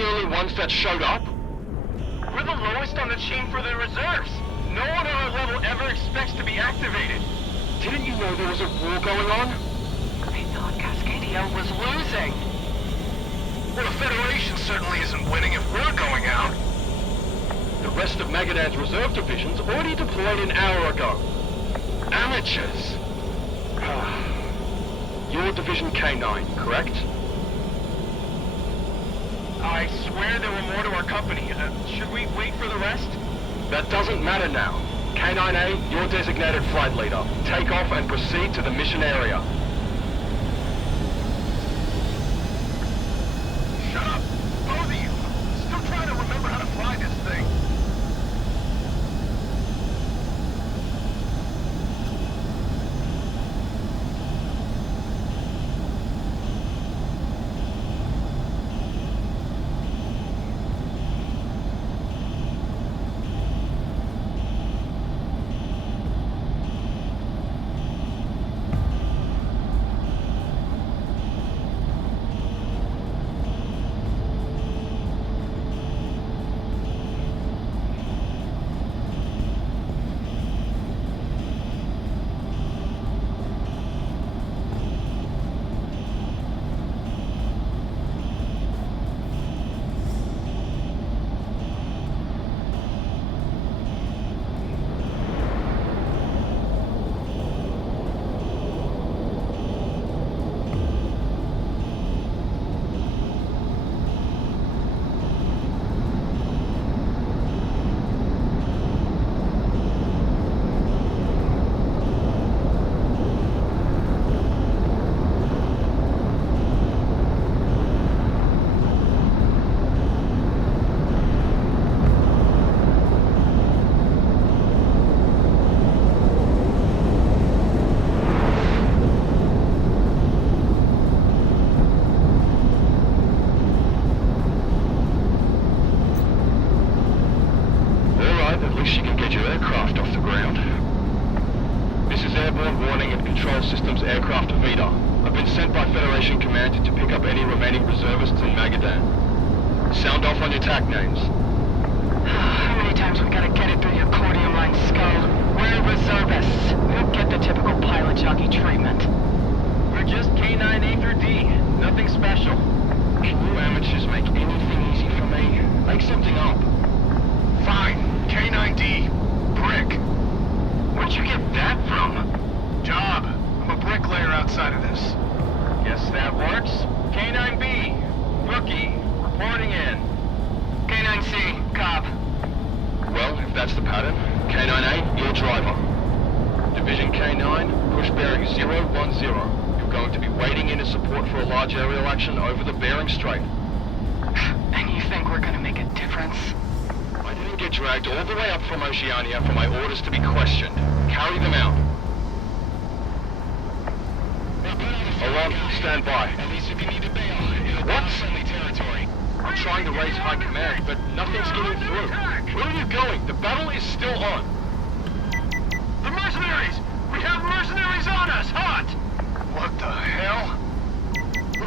the only ones that showed up? We're the lowest on the chain for the reserves. No one on our level ever expects to be activated. Didn't you know there was a war going on? I thought Cascadia was losing. Well, the Federation certainly isn't winning if we're going out. The rest of Magadan's reserve divisions already deployed an hour ago. Amateurs. Your Division K9, correct? I swear there were more to our company. Should we wait for the rest? That doesn't matter now. K9A, your designated flight leader. Take off and proceed to the mission area. Shut up! Both of you! Still trying to remember how to fly this thing. Sound off on your TAC names. How many times we gotta get it through your cordium line skull? We're reservists. We don't get the typical pilot jockey treatment. We're just K9A through D. Nothing special. Can you amateurs make anything easy for me? Make something up. Fine. K9D. Brick. Where'd you get that from? Job. I'm a bricklayer outside of this. Guess that works. K9B. Rookie. Reporting in. K9C, Cobb. Well, if that's the pattern, K9A, your driver. Division K9, push bearing 010. You're going to be waiting in as support for a large aerial action over the Bering Strait. And you think we're gonna make a difference? I didn't get dragged all the way up from Oceania for my orders to be questioned. Carry them out. Alon, stand by. At least if you need to bail, it'll be What? friendly territory. I'm trying to raise high command, but nothing's getting through. Where are you going? The battle is still on. The mercenaries! We have mercenaries on us! Hot! What the hell?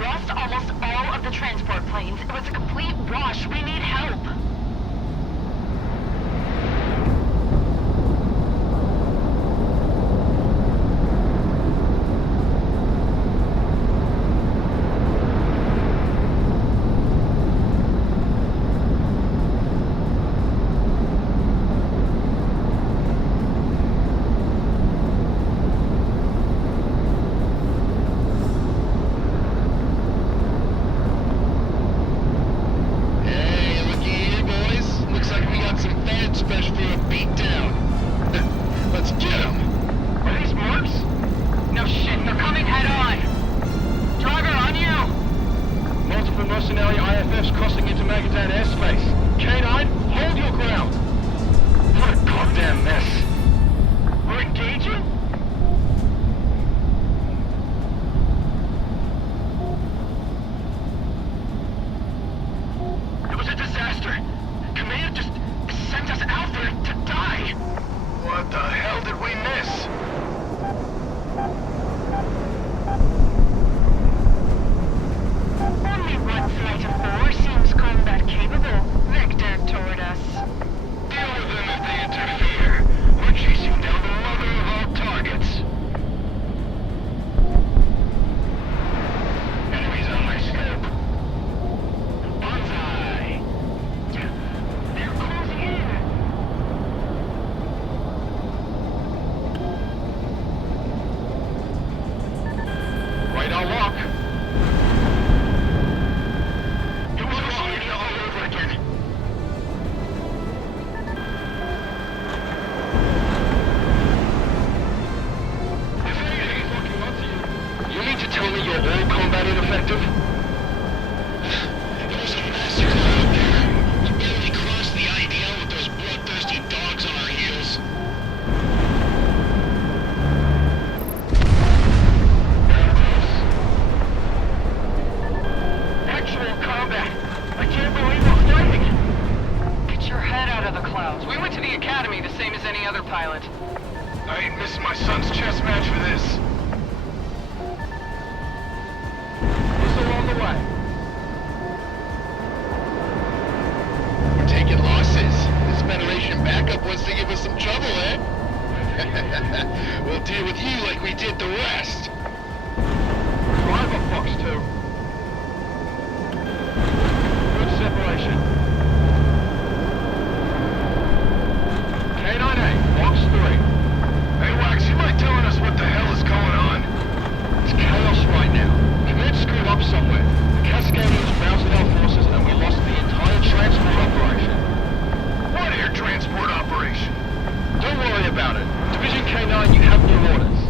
Lost almost all of the transport planes. It was a complete wash. We need help. Combat So we went to the academy the same as any other pilot. I ain't missing my son's chess match for this. Missile on the way. We're taking losses. This Federation backup wants to give us some trouble, eh? We'll deal with you like we did the rest. Driver Fox 2. Good separation. K9A, Fox 3. Hey, Wax, you mind telling us what the hell is going on? It's chaos right now. Command screwed up somewhere. The Cascadians routed our forces and we lost the entire transport operation. What air transport operation? Don't worry about it. Division K9, you have new orders.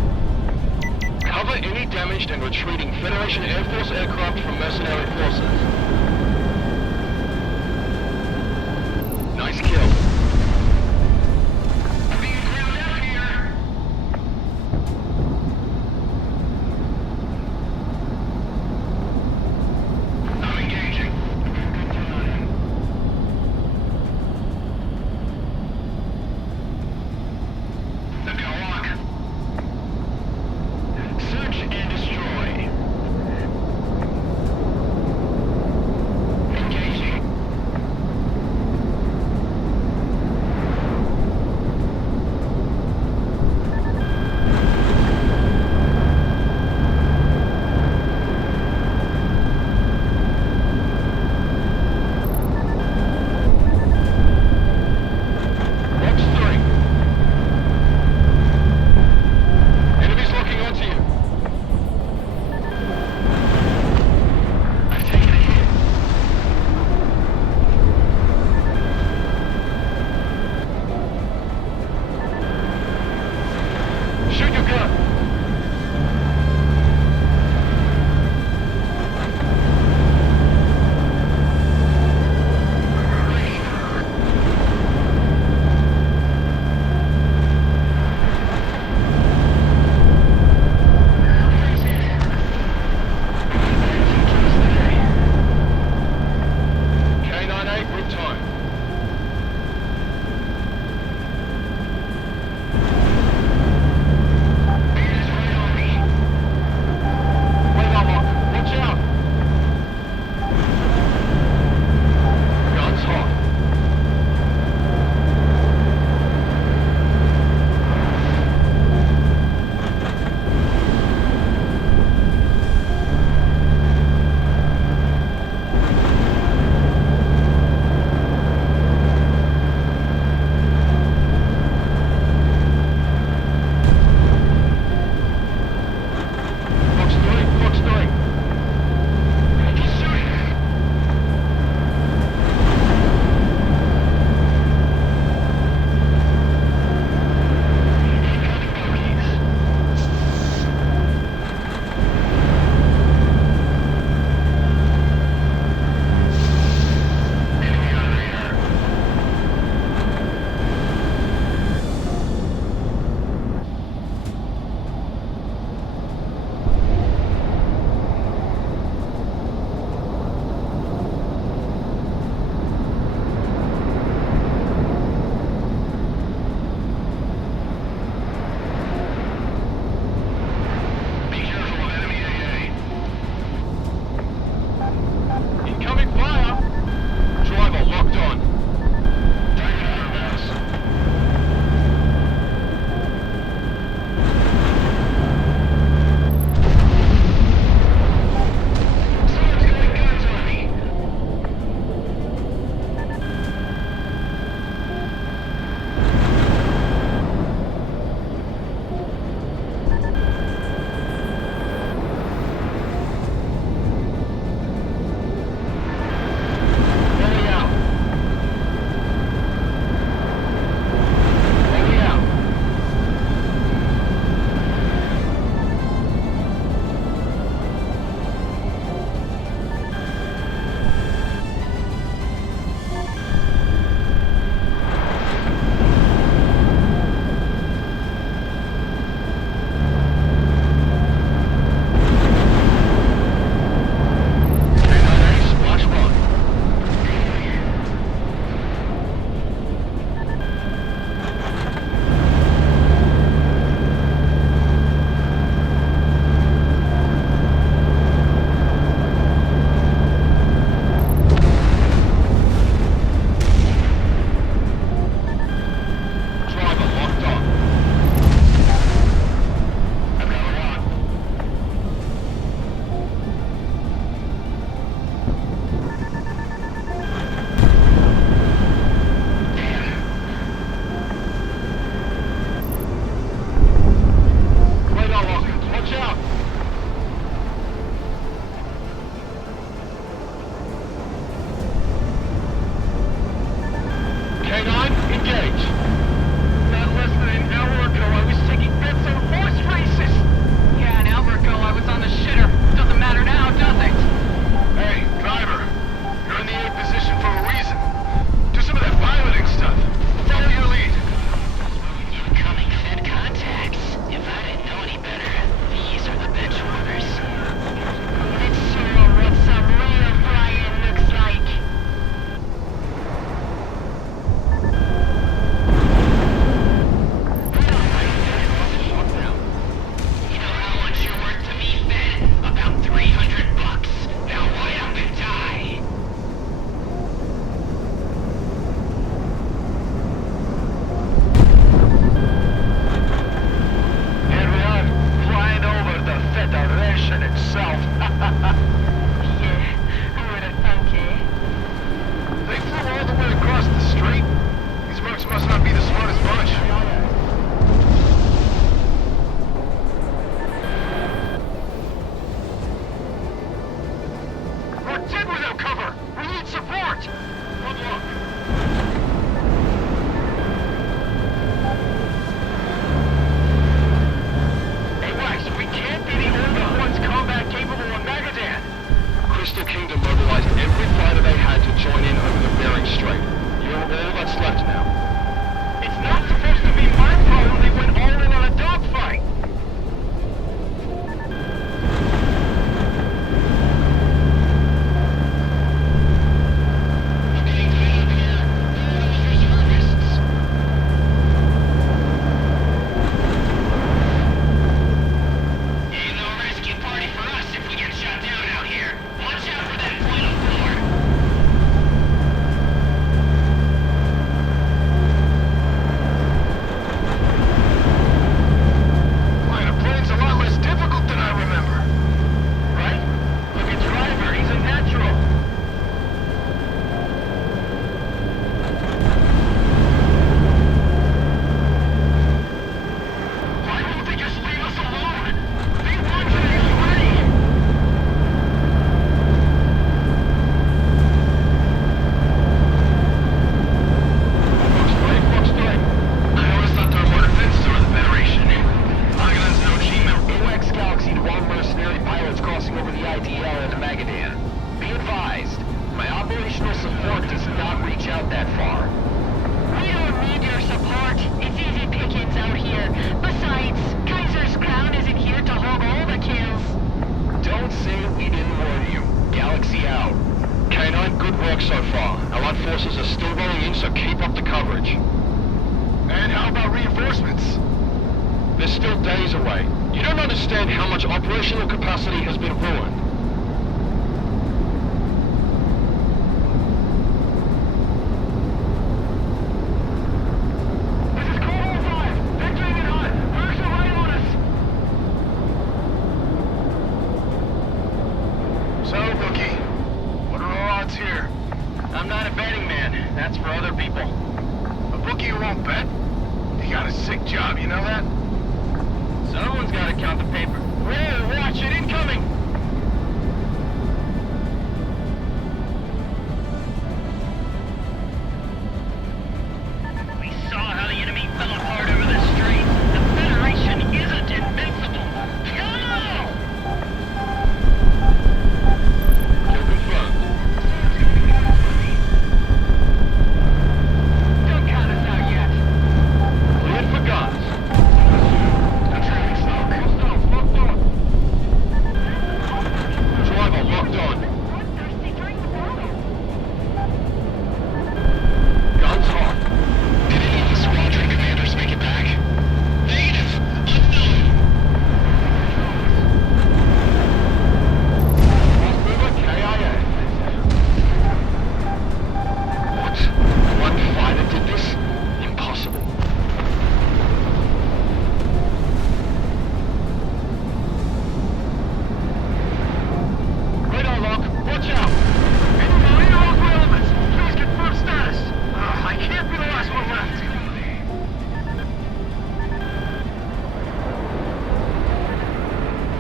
K9, engage. Not less than an hour ago, I was taking bets on horse races! Yeah, an hour ago I was on the shitter. Doesn't matter now, does it? Hey, driver. You're in the A position for a reason. Do some of that piloting stuff. Follow your lead. Incoming Fed contacts. If I didn't know any better, these are the bench warmers. Let's show 'em what some real flying looks like. You know how much you're worth to me, Fed? About $300. Now light up and die. Here we are, flying over the Federation itself. Yeah, who would have thunk, eh? They flew all the way across the street? These mercs must not be the smartest bunch. We're dead without cover! We need support! Good luck. Hey, Wax, we can't be the only ones combat capable of Magadan! Crystal Kingdom mobilized every fighter they had to join in over the Bering Strait. You're all that's left now. It's not supposed to be my problem they went all in on a dogfight! I'm getting tied up here. Those reservists. Ain't no rescue party for us if we get shot down out here. Watch out for that point of floor. Flying a plane's a lot less difficult than I remember. Right? Look at Driver, he's a natural. Why won't they just leave us alone? They want you to be free! Fox 3. I noticed that there were defenses over the Federation. Magadan's no Gmail. AWACS Galaxy to all mercenary pilots crossing over the IDL into Magadan. Be advised, my operational support does not reach out that far. We don't need your support. It's easy pickings out here. Besides, Kaiser's crown isn't here to hog all the kills. Don't say we didn't warn you. Galaxy out. K9, good work so far. Allied forces are still rolling in, so keep up the coverage. And how about reinforcements? They're still days away. You don't understand how much operational capacity has been ruined. This is Call 5. Victory and hot. Mercs are right on us. So, Bookie, what are our odds here? I'm not a betting man. That's for other people. A bookie who won't bet? You got a sick job, you know that? Someone's got to count the paper. Whoa, watch it, incoming! We saw how the enemy fell apart over the street. The Federation isn't invincible. Go! Kill confirmed. Don't count us out yet. Cleared for guns. Driver locked on. Bloodthirsty during the battle. Guns hot. Did any of the squadron commanders make it back? Negative. Unknown. Fast mover KIA. What? One fighter did this? Impossible. Radar lock, watch out! Any marine or local elements, please confirm status. I can't be the last one left.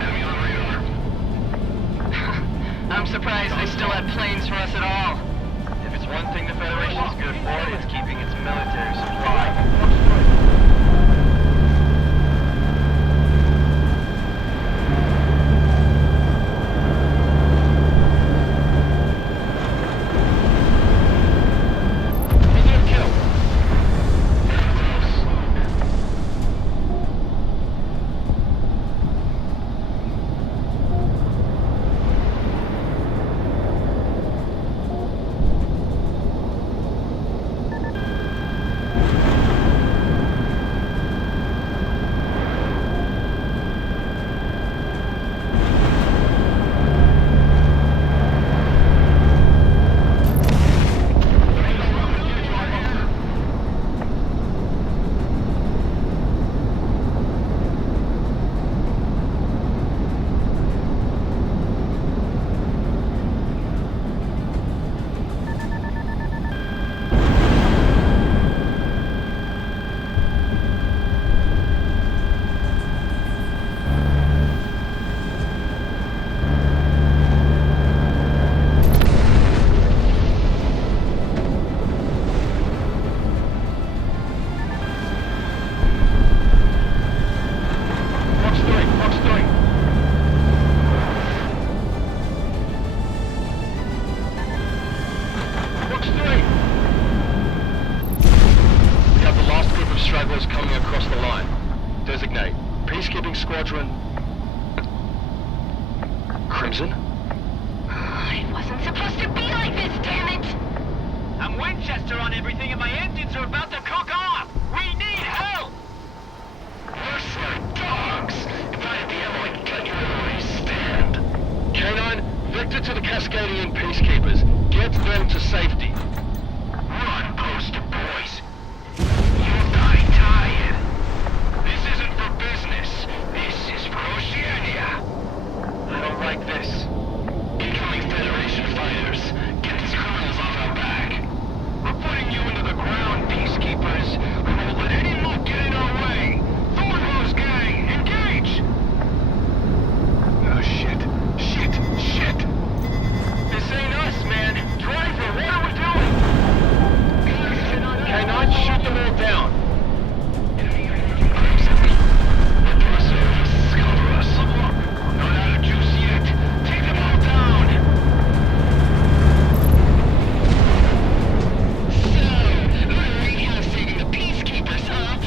Enemy on radar. I'm surprised they still had planes for us at all. If it's one thing the Federation's good for, it's keeping its military supply. It wasn't supposed to be like this, damn it! I'm Winchester on everything and my engines are about to cook off! We need help! Worse like dogs! If I had the ammo, I'd cut you where you stand. K9, Victor to the Cascadian Peacekeepers. Get them to safety. Run, poster boys. You'll die tired. This isn't for business. This is for Oceania. I don't like this. Incoming Federation fighters. Get these criminals off our back. We're putting you into the ground, peacekeepers. We won't let any move get in our way. Thornhose gang, engage! Oh, shit. Shit. This ain't us, man. Driver, what are we doing? K9, shoot them all down. Let the reservists cover us. We're not out of juice yet. Take them all down. So, we're rehashing the peacekeepers, huh?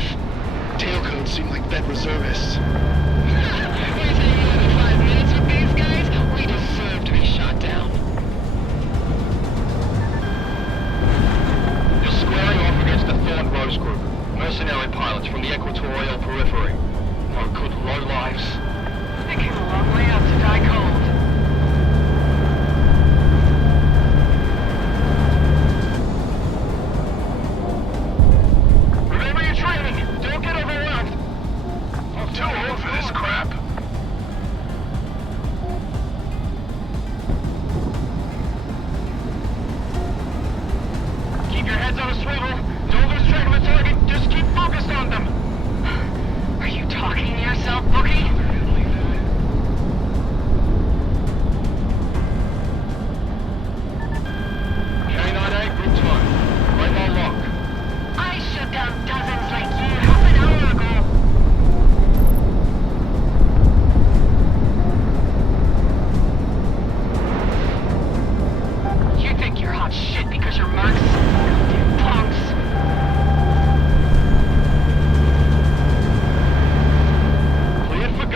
Tailcoats seem like Fed reservists. We're taking another 5 minutes with these guys. We deserve to be shot down. You're squaring off against the Thorn Rose Group. Mercenary pilots from the equatorial periphery. No good lowlifes. They came a long way out to die cold. Remember your training. Don't get overwhelmed. I'm too old for this crap. Keep your heads on a swivel. Don't lose track of the target. Just keep focused on them. Are you talking to yourself, Boogie? K9A, group time. Radar lock. I shut down dozens like you half an hour ago. You think you're hot shit because you're mercs? Goddamn punks. Cleared for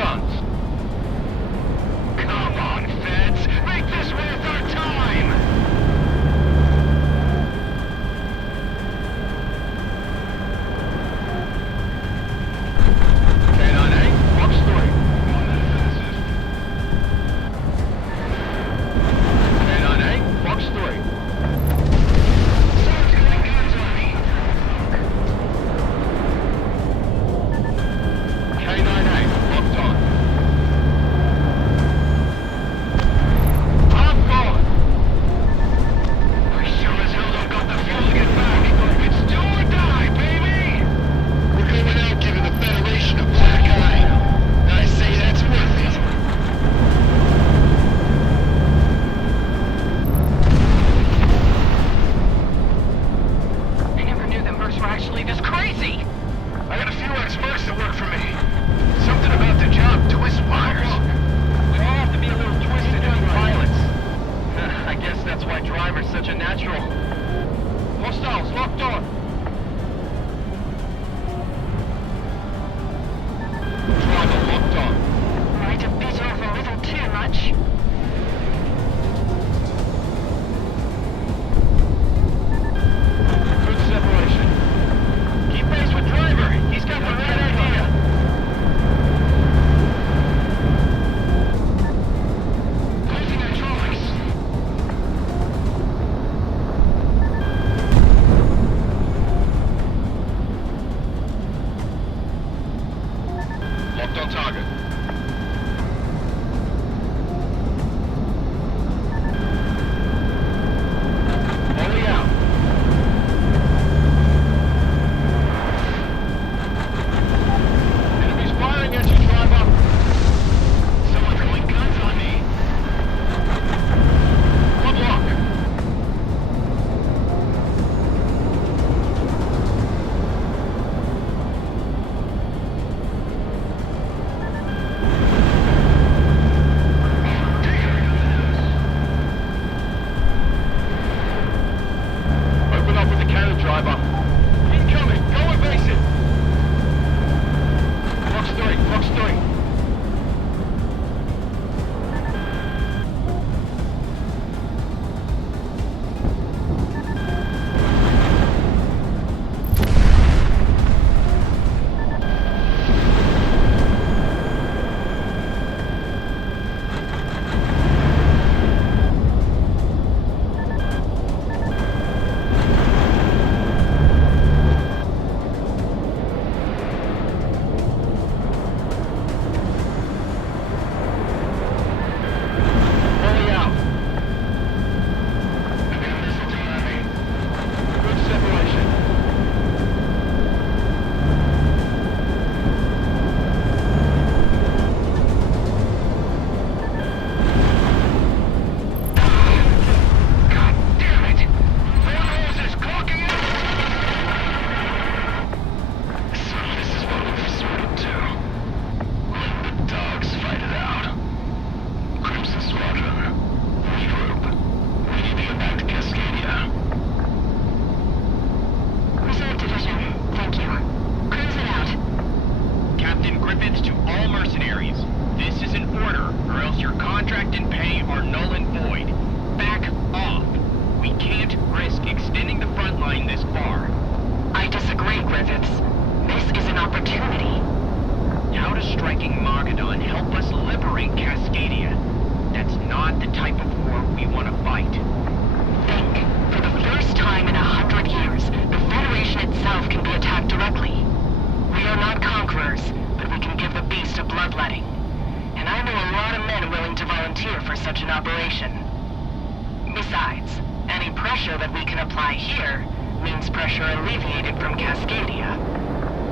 I hear means pressure alleviated from Cascadia.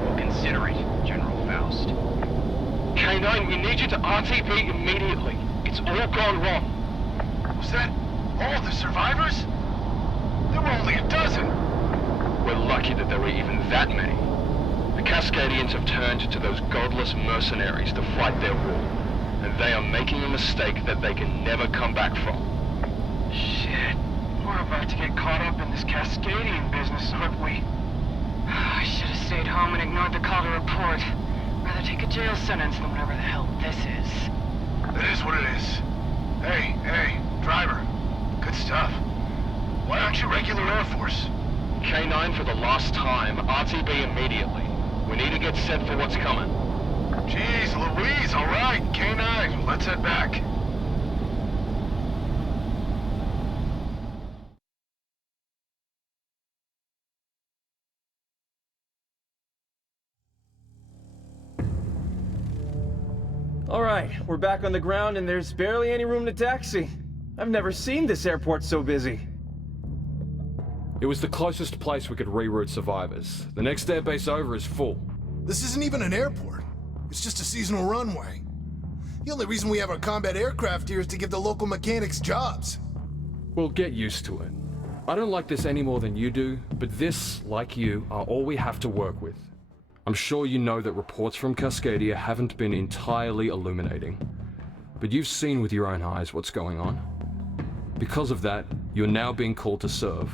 We'll consider it, General Faust. K9, we need you to RTB immediately. It's all gone wrong. Was that all the survivors? There were only a dozen. We're lucky that there were even that many. The Cascadians have turned to those godless mercenaries to fight their war, and they are making a mistake that they can never come back from. Shit. We're about to get caught up in this Cascadian business, aren't we? I should have stayed home and ignored the call to report. Rather take a jail sentence than whatever the hell this is. It is what it is. Hey, driver. Good stuff. Why aren't you regular Air Force? K9, for the last time, RTB immediately. We need to get set for what's coming. Jeez Louise, all right. K9, let's head back. Alright, we're back on the ground and there's barely any room to taxi. I've never seen this airport so busy. It was the closest place we could reroute survivors. The next airbase over is full. This isn't even an airport. It's just a seasonal runway. The only reason we have our combat aircraft here is to give the local mechanics jobs. We'll get used to it. I don't like this any more than you do, but this, like you, are all we have to work with. I'm sure you know that reports from Cascadia haven't been entirely illuminating, but you've seen with your own eyes what's going on. Because of that, you're now being called to serve.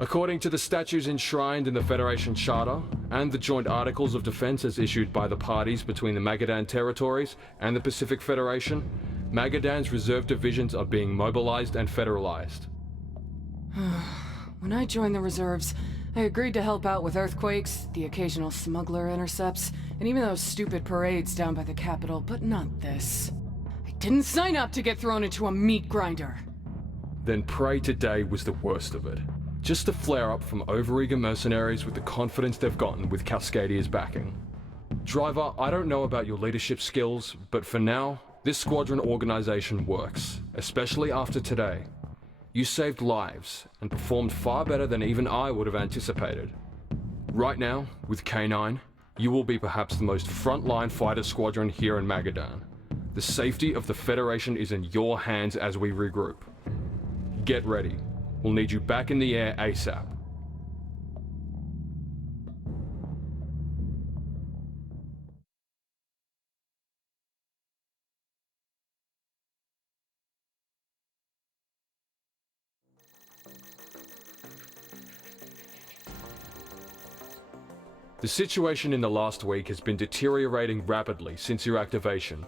According to the statutes enshrined in the Federation Charter and the joint articles of defense as issued by the parties between the Magadan territories and the Pacific Federation, Magadan's reserve divisions are being mobilized and federalized. When I joined the reserves, I agreed to help out with earthquakes, the occasional smuggler intercepts, and even those stupid parades down by the capital, but not this. I didn't sign up to get thrown into a meat grinder. Then Prey today was the worst of it. Just a flare-up from overeager mercenaries with the confidence they've gotten with Cascadia's backing. Driver, I don't know about your leadership skills, but for now, this squadron organization works, especially after today. You saved lives, and performed far better than even I would have anticipated. Right now, with K9, you will be perhaps the most frontline fighter squadron here in Magadan. The safety of the Federation is in your hands as we regroup. Get ready. We'll need you back in the air ASAP. The situation in the last week has been deteriorating rapidly since your activation.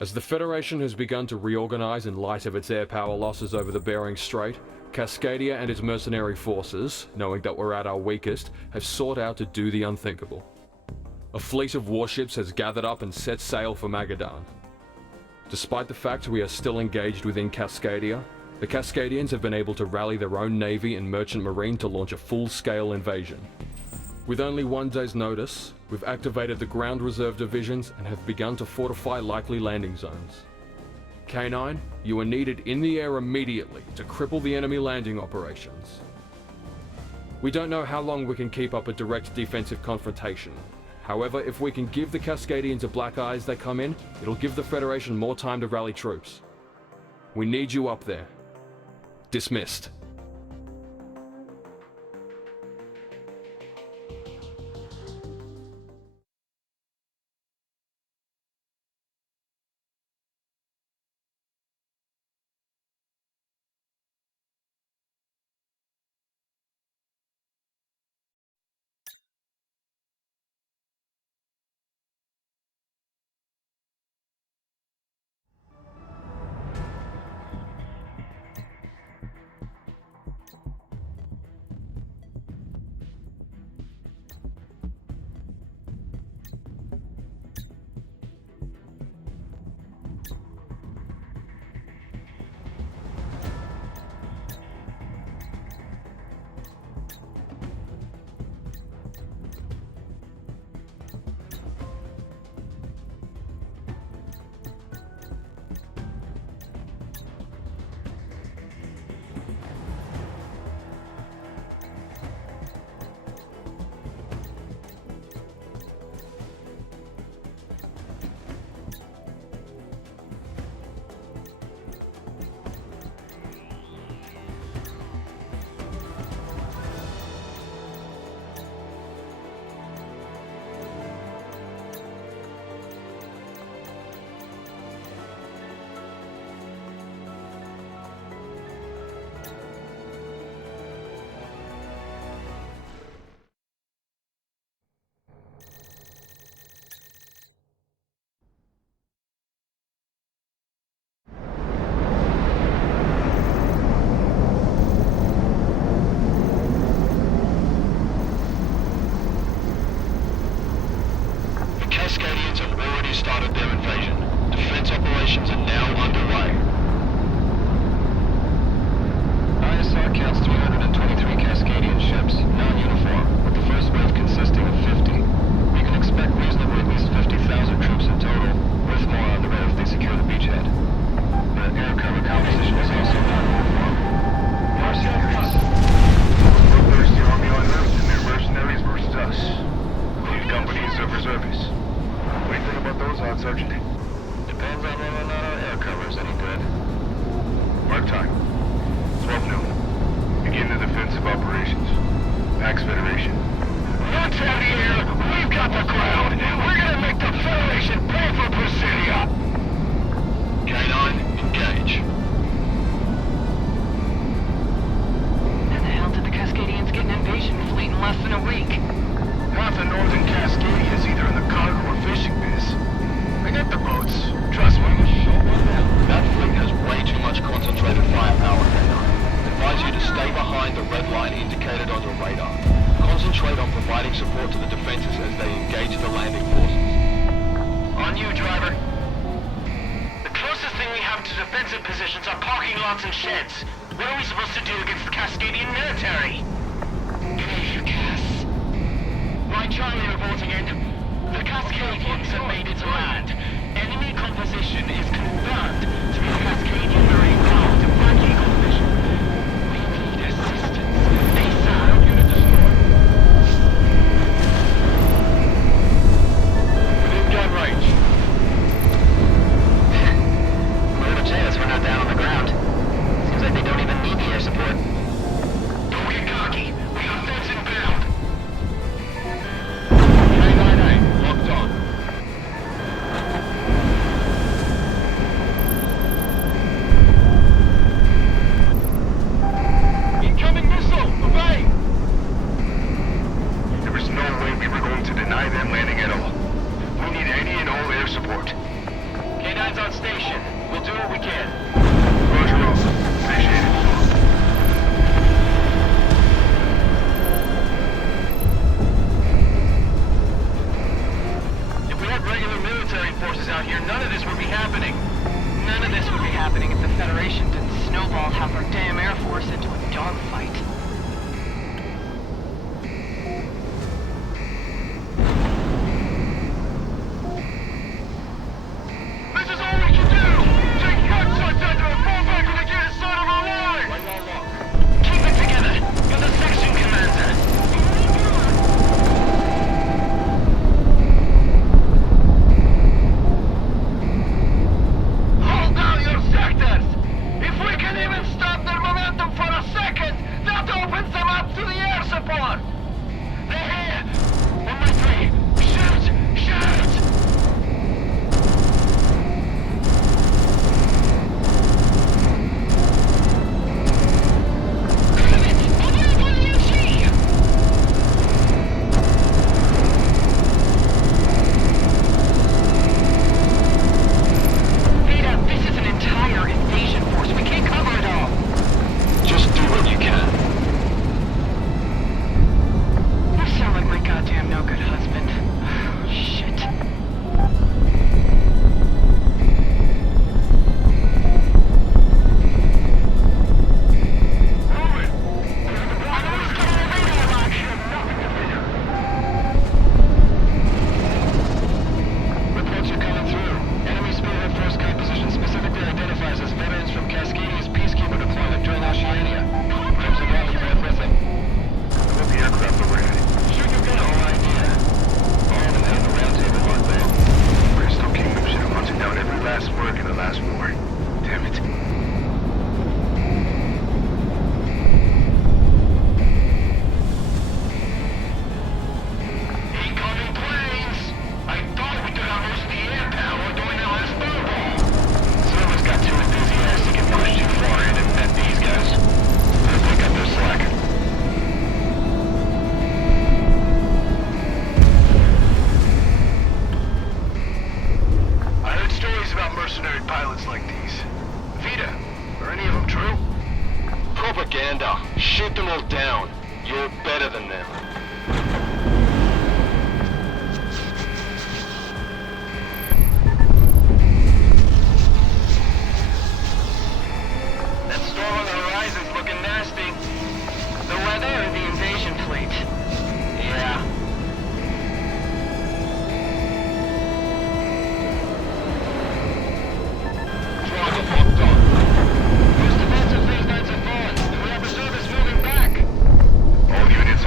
As the Federation has begun to reorganize in light of its air power losses over the Bering Strait, Cascadia and its mercenary forces, knowing that we're at our weakest, have sought out to do the unthinkable. A fleet of warships has gathered up and set sail for Magadan. Despite the fact we are still engaged within Cascadia, the Cascadians have been able to rally their own navy and merchant marine to launch a full-scale invasion. With only one day's notice, we've activated the ground reserve divisions and have begun to fortify likely landing zones. K9, you are needed in the air immediately to cripple the enemy landing operations. We don't know how long we can keep up a direct defensive confrontation. However, if we can give the Cascadians a black eye as they come in, it'll give the Federation more time to rally troops. We need you up there. Dismissed. Pax Federation. Let's have the air, we've got the ground. We're gonna make the Federation pay for Presidia. K9, engage. How the hell did the Cascadians get an invasion fleet in less than a week? Half the northern Cascadia is either in the cargo or fishing biz. I got the boats. Trust me. That fleet has way too much concentrated firepower, K9. Advise you to stay behind the red line indicated on your radar. Concentrate on providing support to the defenses as they engage the landing forces. On you, driver. The closest thing we have to defensive positions are parking lots and sheds. What are we supposed to do against the Cascadian military? Pray for Cass. Right, Charlie reporting in. The Cascadians have made it to land. Enemy composition is confirmed to be the Cascadian Marine craft in Black Eagle Division. We need assistance. ASAP. Unit destroyed. Within gun range. We're potatoes, we're not down on the ground. Seems like they don't even need the air support. Don't get cocky. We got fence inbound. K9A, locked on. Incoming missile! Away! There was no way we were going to deny them landing at all. We need any and all air support. K9's on station. We'll do what we can. Roger, Rosa. Appreciate it. If we had regular military forces out here, none of this would be happening. None of this would be happening if the Federation didn't snowball half our damn Air Force into a dogfight. This is all we can do! Take gunshots at them and fall back when they get inside of our line! Keep it together! You're the section commander! Hold down your sectors! If we can even stop their momentum for a second, that opens them up to the air support! They're here! 1 by 3! Shoot! Shoot! Vita, this is an entire invasion force. We can't cover it all. Just do what you can. You sound like my goddamn no-good husband. Shit. Reports are coming through. Enemy spearhead force composition specifically identifies as veterans from Cascadia's peacekeeper deployment during Oceania. Crimson Valley for everything. I hope the aircraft overhead. Shoot your gun. No idea. All of them had the round table on there. Bristol Kingdom should have hunted down every last word in the last war. Damn it. Incoming planes! I thought we took out most of the air power during that last fireball. Someone's got too enthusiastic and pushed too far in and met these guys. Better pick up their slack. I heard stories about mercenary pilots like these. Vita, are any of them true? Propaganda. Shoot them all down. You're better than them. That storm on the horizon's looking nasty. The weather or the invasion fleet? Yeah. Driver locked on. Most defensive phase 9's have fallen, and we have reservists moving back. All units,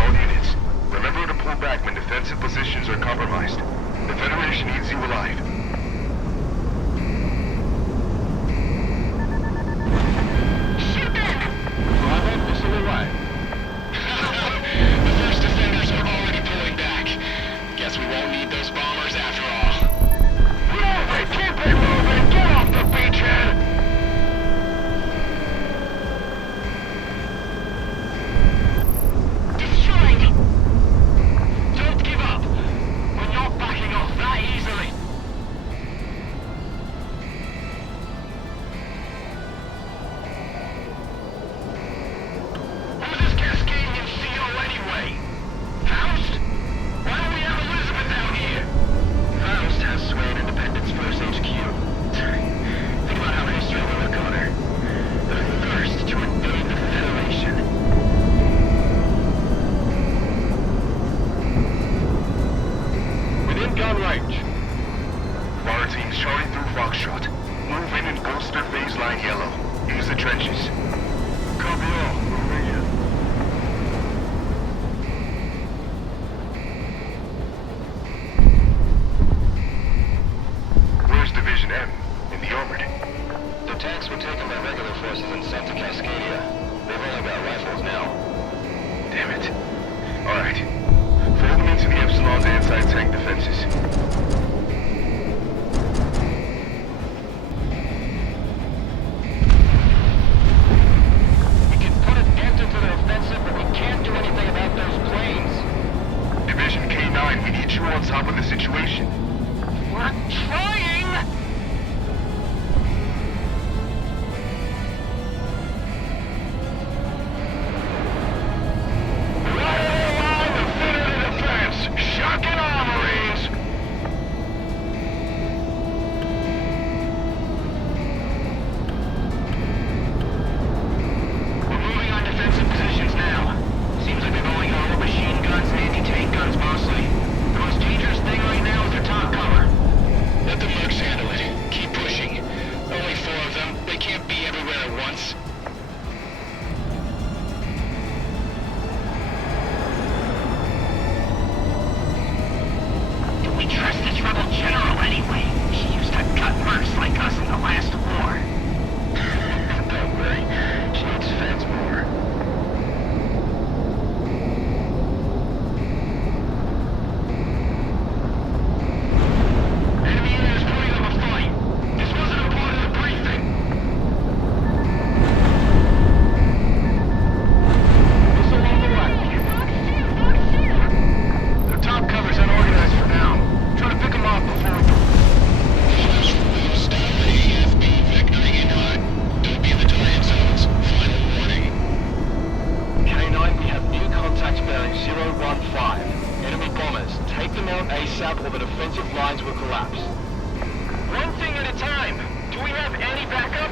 ASAP or the defensive lines will collapse. One thing at a time. Do we have any backup?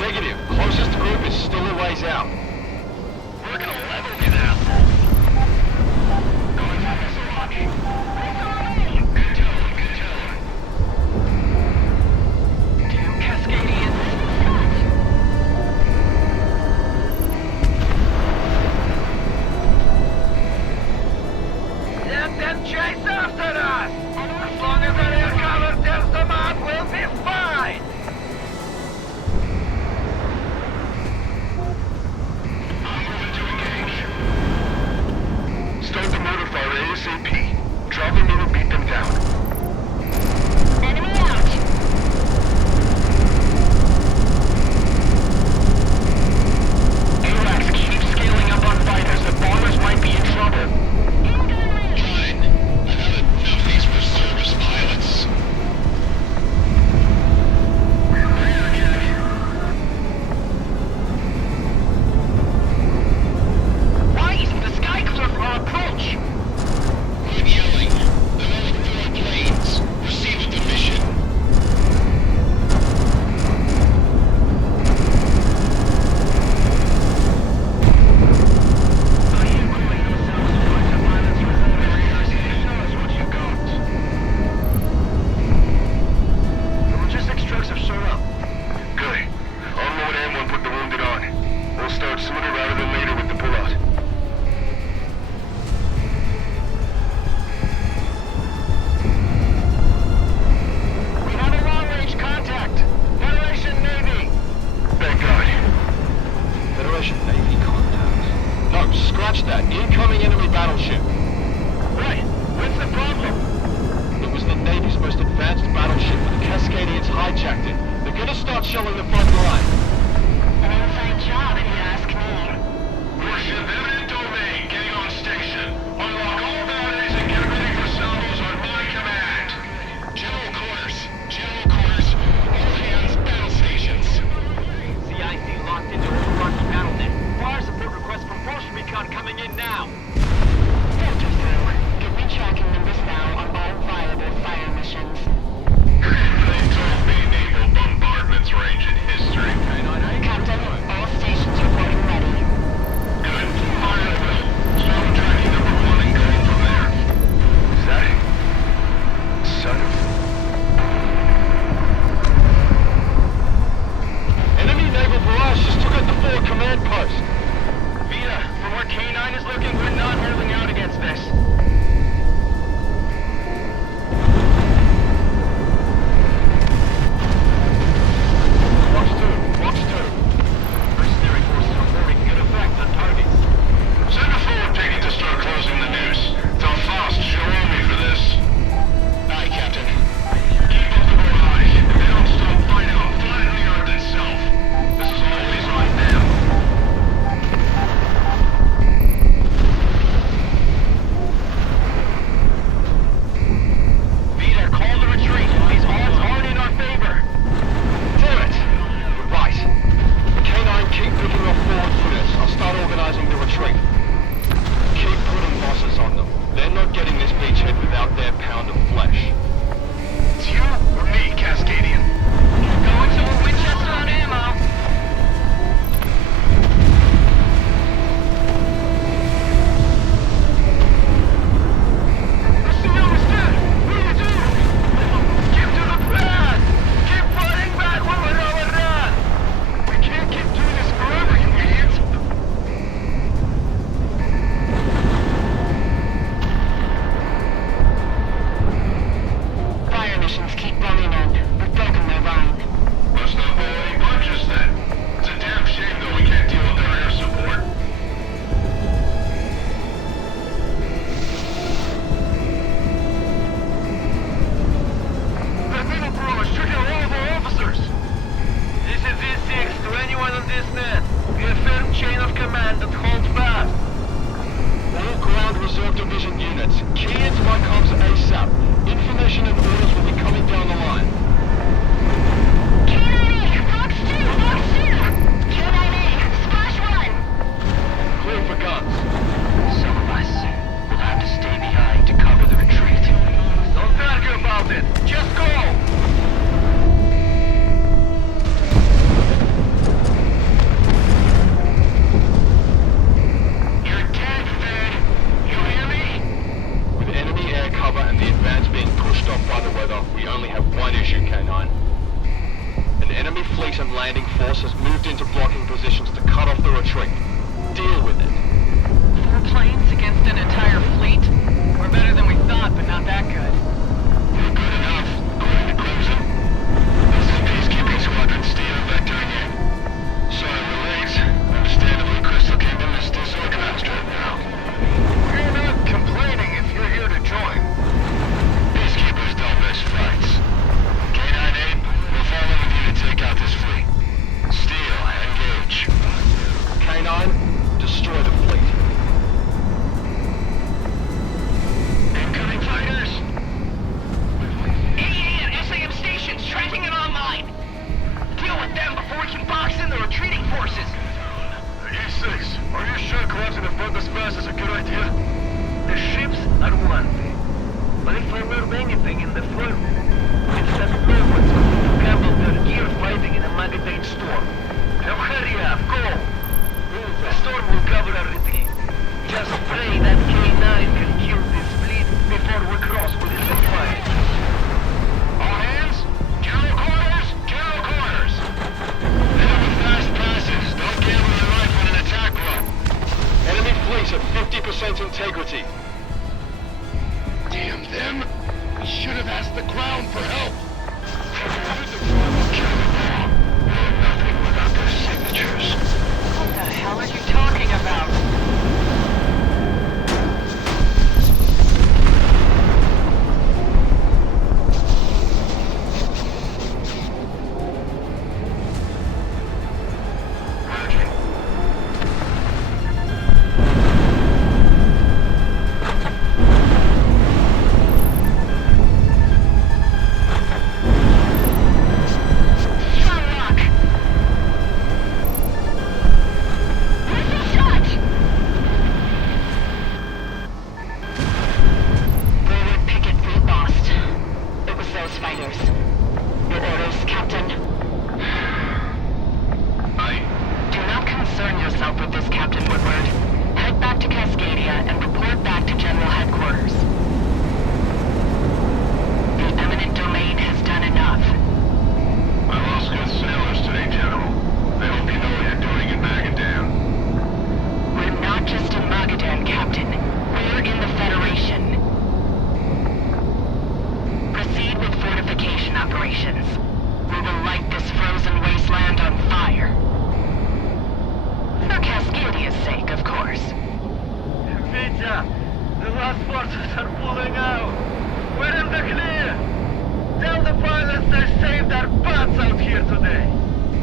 Negative. Closest group is still a ways out. We're gonna level these assholes. Going for fuselage. Good tone, good tone. Damn Cascadians. Let them chase after us! As long as our air cover tells them off, we'll be fine! I'm moving to engage. Start the motor fire ASAP. Drop them in and beat them down. Enemy out. AWACS, keep scaling up on fighters. The bombers might be in trouble. Fine. I've had enough of these reservist pilots. Why isn't the sky clear for our approach? Quit yelling. They're only 4 planes. Proceed with the mission. Are you calling yourselves fighter pilots reservists? Show us what you got. The logistics trucks have shown up. Good. Unload ammo and put the wounded on. We'll start sooner rather than later with the pullout. We have a long-range contact. Federation Navy. Thank God. Federation Navy contact. No, scratch that. Incoming enemy battleship. Right. What's the problem? It was the Navy's most advanced battleship, but the Cascadians hijacked it. They're gonna start shelling the front line. An inside job, if you ask me. Warship eminent domain, getting on station. Unlock all batteries and get ready for salvos on my command. General quarters. General quarters. All hands, battle stations. CIC locked into overrun battle net. Fire support request from Force Recon coming in now. Filter through. Get me tracking numbers now on all viable fire missions. They told me naval bombardment's range in history. Captain, all stations reporting ready. Good. Fire at will. Start tracking number 1 and go from there. Is that it? Son of... Enemy naval barrage just took out the forward command post. Vita, from where K9 is looking, we're not holding out against this. Watch 2. Mercenary forces reporting good effect on targets. Send a forward picking to start closing the news. Tell Faust she'll owe me for this. Aye, Captain. Keep up the barrage. If they don't stop fighting, I'll flatten the earth itself. This is always on them. Vita, call the retreat. These odds aren't in our favor. Damn it! Right. K9, keep picking up forward units. I'll start organizing the retreat. Keep putting losses on them. They're not getting this beachhead without their pound of flesh. It's you or me, Cascadian. You're going to a Winchester on ammo. Lucio is dead. What do you do? Keep to the plan. Keep fighting back when we're overdone. We can't keep doing this forever, you idiots. Fire missions keep rolling in. We've broken their line. Must not blow any punches then. It's a damn shame though we can't deal with their air support. That naval barrage took out all of our officers. This is V6 to anyone on this net. Be a firm chain of command that holds fast. All ground reserve division units, key into my comms ASAP. Information and orders will be coming down the line. K9A, Fox 2, Fox 2! K9A, Splash 1! Clear for guns. Some of us will have to stay behind to cover the retreat. landing force has moved into blocking positions to cut off the retreat. Deal with it. 4 planes against an entire fleet? We're better than we thought, but not that good. You're good enough, according to Crimson. This is Peacekeeping Squadron Steel vectoring in. Sorry we're late. Understandably, Crystal Kingdom is disorganized right now. We're not complaining if you're here to join. Peacekeepers don't miss fights. K-98, we're following with you to take out this fleet. Steel, engage. K-9, destroy the fleet. Incoming fighters! EA and SAM stations tracking and online. Deal with them before we can box in the retreating forces. E6, are you sure crossing the front as fast is a good idea? The ships are one thing, but if I learn anything in the front, it's that no one's going to gamble their gear fighting in a Magadan storm. Now hurry up, go! The storm will cover everything. Just pray that K9 can kill this fleet before we cross with his fire. All hands, general quarters, general quarters. Enemy fast passes, don't gamble your life on an attack run. Enemy fleet at 50% integrity. Damn them! We should have asked the ground for help! We're nothing without their signatures. What the hell are you talking about?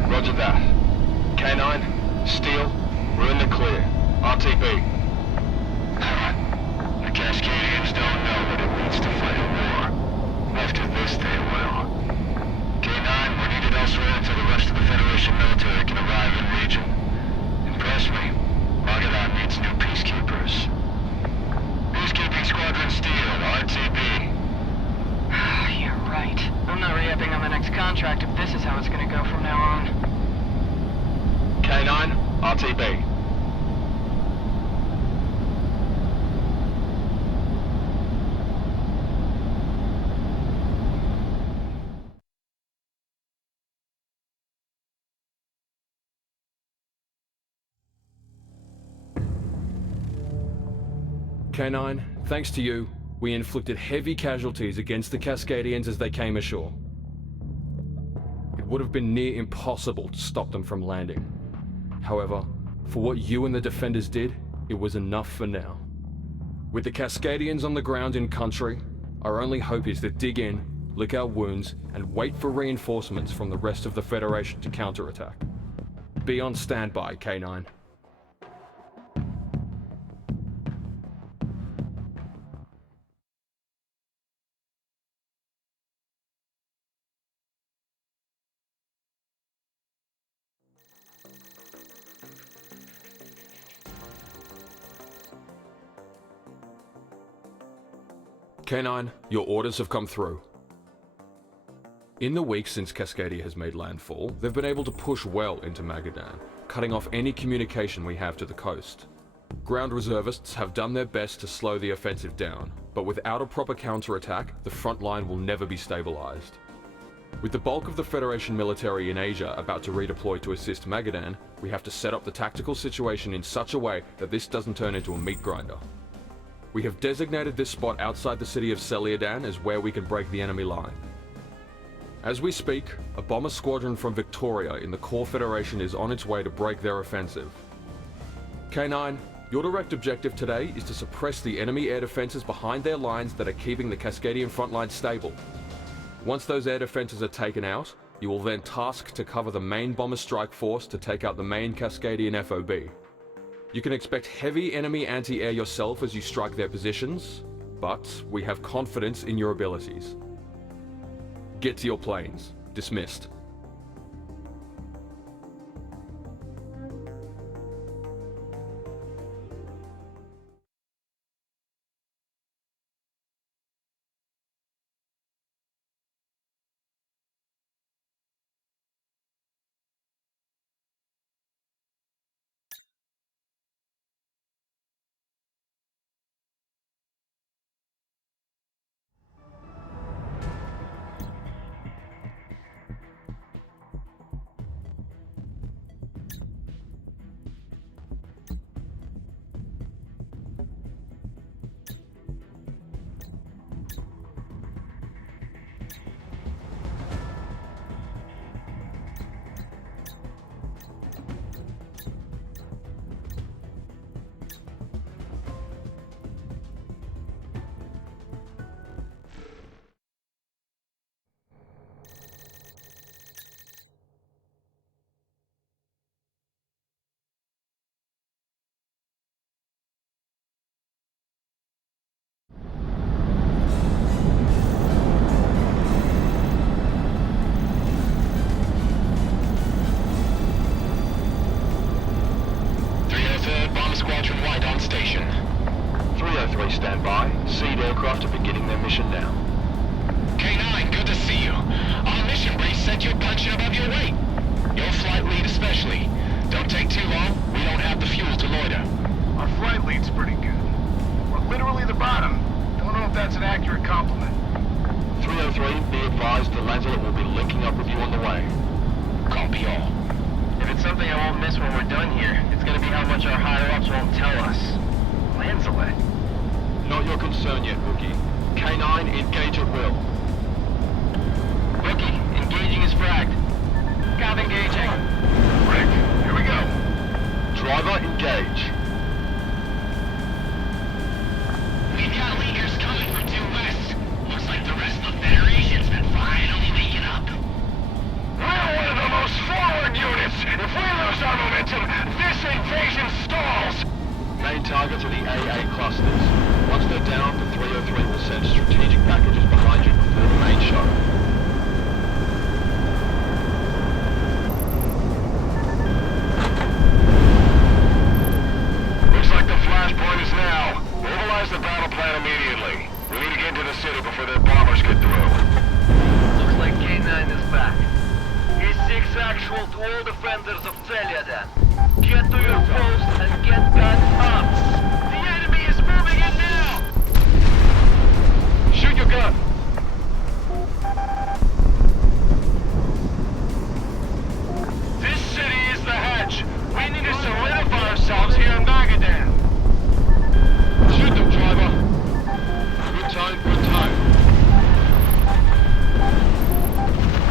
Roger that. K9, Steel, we're in the clear. RTB. The Cascadians don't know what it means to fight a war. After this, they will. K9, we're needed elsewhere until the rest of the Federation military can arrive in region. Impress me. Magadan needs new peacekeepers. Peacekeeping Squadron Steel, RTB. You're right. I'm not re-upping on the next contract if this is how it's gonna go from now on. K9, RTB. K9, thanks to you, we inflicted heavy casualties against the Cascadians as they came ashore. It would have been near impossible to stop them from landing. However, for what you and the defenders did, it was enough for now. With the Cascadians on the ground in country, our only hope is to dig in, lick our wounds, and wait for reinforcements from the rest of the Federation to counterattack. Be on standby, K9. K9, your orders have come through. In the weeks since Cascadia has made landfall, they've been able to push well into Magadan, cutting off any communication we have to the coast. Ground reservists have done their best to slow the offensive down, but without a proper counterattack, the front line will never be stabilized. With the bulk of the Federation military in Asia about to redeploy to assist Magadan, we have to set up the tactical situation in such a way that this doesn't turn into a meat grinder. We have designated this spot outside the city of Celiadan as where we can break the enemy line. As we speak, a bomber squadron from Victoria in the core Federation is on its way to break their offensive. K9, your direct objective today is to suppress the enemy air defenses behind their lines that are keeping the Cascadian front line stable. Once those air defenses are taken out, you will then task to cover the main bomber strike force to take out the main Cascadian FOB. You can expect heavy enemy anti-air yourself as you strike their positions, but we have confidence in your abilities. Get to your planes. Dismissed. Stand by. Seed aircraft are beginning their mission now. K9, good to see you. Our mission brief said you're punching above your weight. Your flight lead especially. Don't take too long. We don't have the fuel to loiter. Our flight lead's pretty good. We're literally the bottom. Don't know if that's an accurate compliment. 303, be advised the Lancelot will be linking up with you on the way. Copy all. If it's something I won't miss when we're done here, it's gonna be how much our higher-ups won't tell us. Lancelot? Not your concern yet, Rookie. K9, engage at will. Rookie, engaging is fragged. Cav engaging. Rick, here we go. Driver, engage. We've got leakers coming from due west. Looks like the rest of the Federation's been finally waking up. We're one of the most forward units. If we lose our momentum, this invasion stalls. Main targets are the AA clusters. Once they're down, the 303 will send strategic packages behind you before the main show. Looks like the flashpoint is now. Mobilize the battle plan immediately. We need to get into the city before their bombers get through. Looks like K9 is back. He's 6 actual to all defenders of Celiadan. Get to your post and get guns up. The enemy is moving in now! Shoot your gun. This city is the hedge. We need to solidify ourselves here in Magadan. Shoot them, driver. Good time, good time.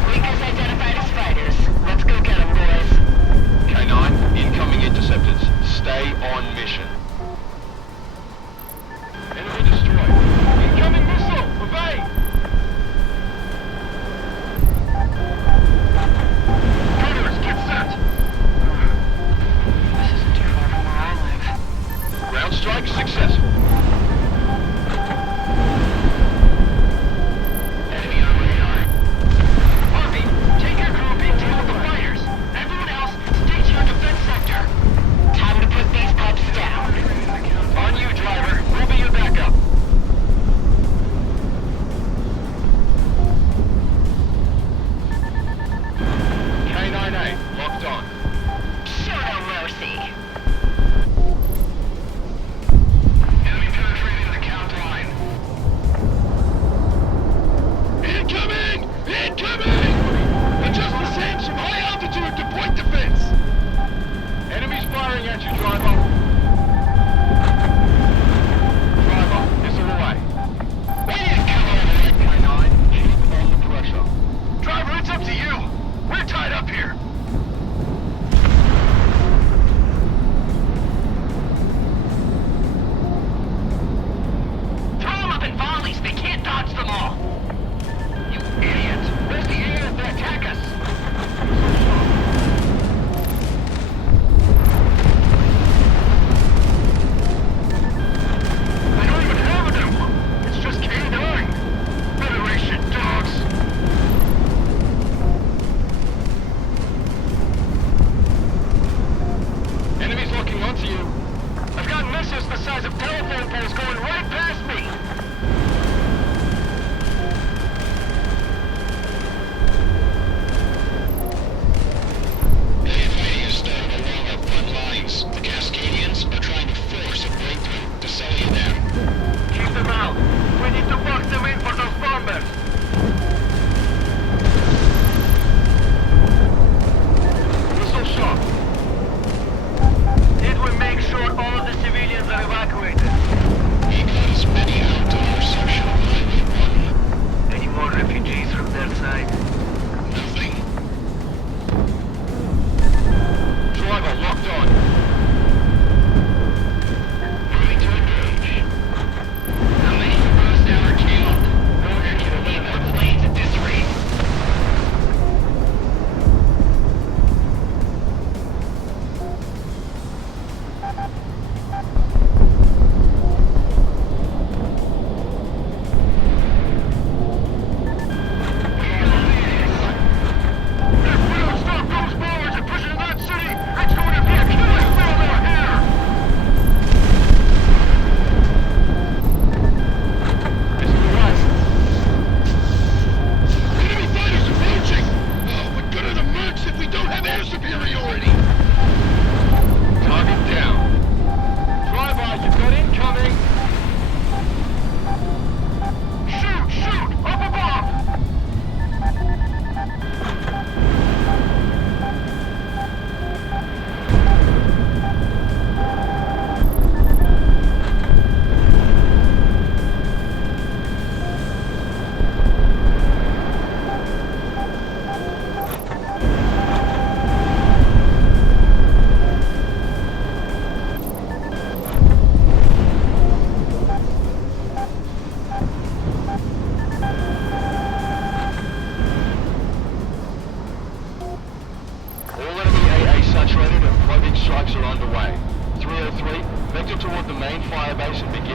Leakers identified as fighters. Let's go get them, boys. K9, incoming interceptors. Stay on mission.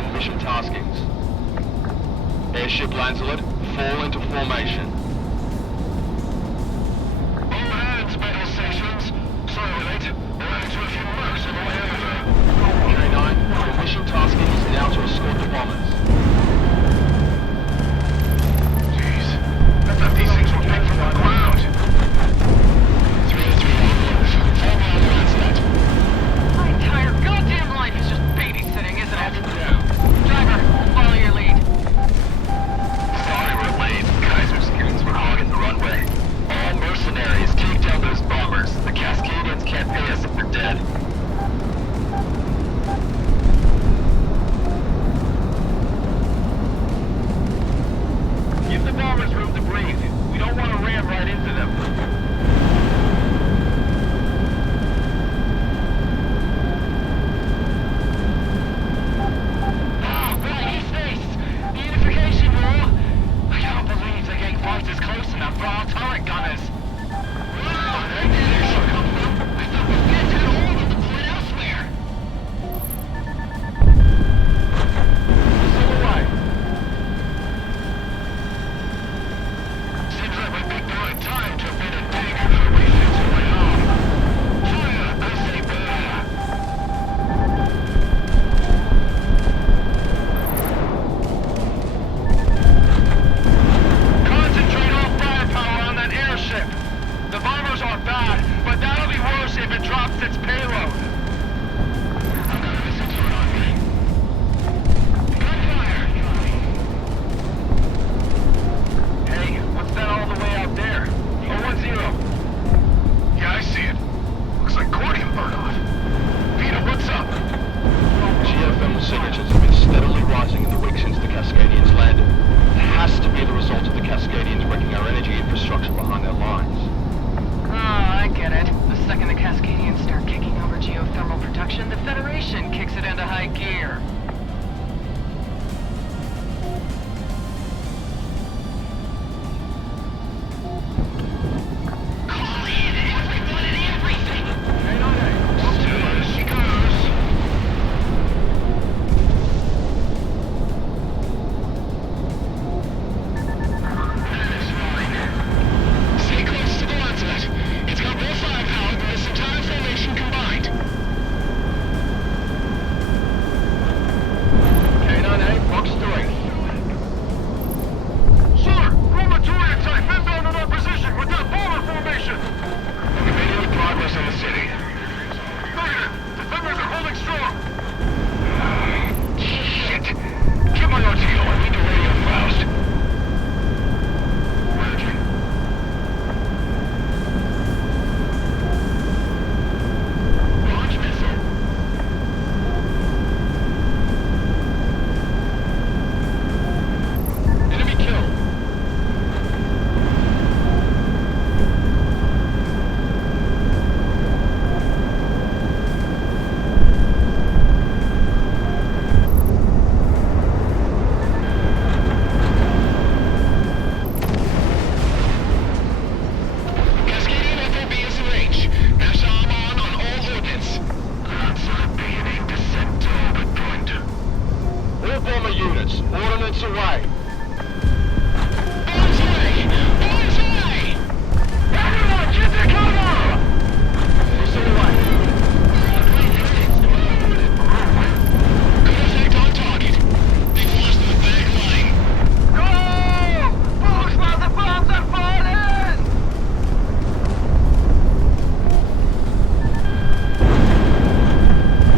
your mission taskings. Airship lands alert, fall into formation. All hands, battle stations. Sorry we're late. We're running into a few mercs on the way over. K9, your mission tasking is now to escort the bombers. Jeez, I thought these things were picked from the ground. 303 form on the onset. My entire goddamn life is just babysitting, isn't it? Driver, follow your lead. Sorry we're late. Kaiser's goons were hogging the runway. All mercenaries, take down those bombers. The Cascadians can't pay us if we're dead. Give the bombers room to breathe. We don't want to ram right into them. Right, East Base! The unification war! I can't believe they're getting fighters close enough for our turret gunners. Wow, where did the airship come from? I thought we had had all of them deployed elsewhere. Still away. Seems like we picked the right time to have been in danger for reasons of my own. Fire, I say fire. Concentrate all firepower on that airship. The bombers are bad, but that'll be worse if it drops its payload. I've got a missile turret on me. Gunfire! Hey, what's that all the way out there? 010. Yeah, I see it. Looks like Cordium burned off. Peter, what's up? Geothermal signatures have been steadily rising in the week since the Cascadians landed. It has to be the result of the Cascadians wrecking our energy infrastructure behind their lines. Ah, I get it. The second the Cascadians start kicking over geothermal production, the Federation kicks it into high gear. Call in everyone and everything! There she goes. That is fine. Stay close to the onset. It's got more firepower than this entire formation combined. K9A, box 3. Sir, Romatoria type inbound on our position with that bomber formation. Immediate progress in the city. Negative. Defenders are holding strong. Shit! Get my RTO, I need to radio Faust. Roger. Launch missile. Enemy killed. Cascadian FOB is in range. Master arm on all ordnance. Outside B&E descent to orbit point. All bomber units, ordnance away. Bombs away! Bombs away! Everyone, get to cover! Missile away. Good effect on target. They've lost the back line. Go! Push while the bombs are falling!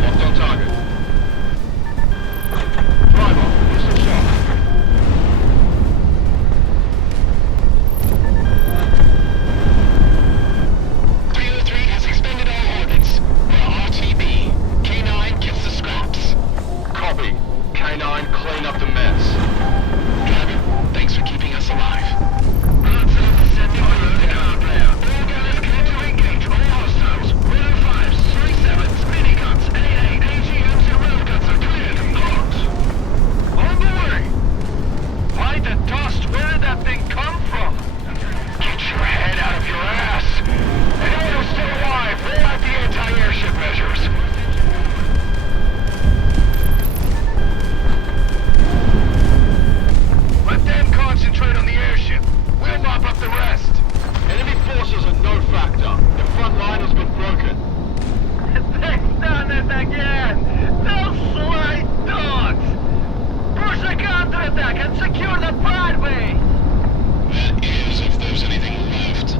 Locked on target. Driver, missile shot. counterattack and secure the Broadway! That is, if there's anything left.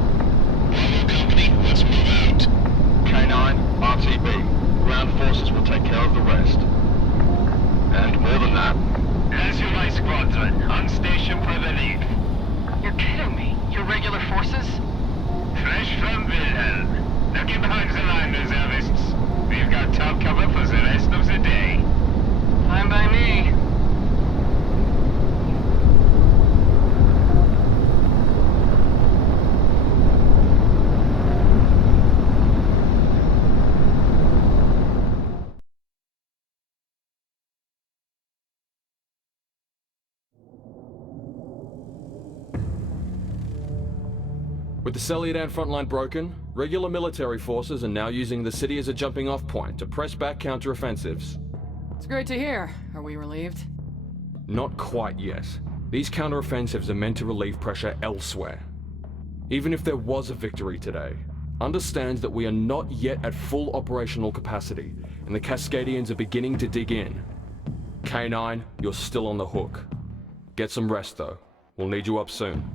Bravo Company, let's move out. K9, RTB. Ground forces will take care of the rest. And more than that. As you like, Squadron. On station for the lead. You're kidding me. Your regular forces? Fresh from Wilhelm. Looking behind the line, reservists. We've got top cover for the rest of the day. Fine by me. With the Celiadan frontline broken, regular military forces are now using the city as a jumping-off point to press back counteroffensives. It's great to hear. Are we relieved? Not quite yet. These counteroffensives are meant to relieve pressure elsewhere. Even if there was a victory today, understand that we are not yet at full operational capacity, and the Cascadians are beginning to dig in. K9, you're still on the hook. Get some rest though. We'll need you up soon.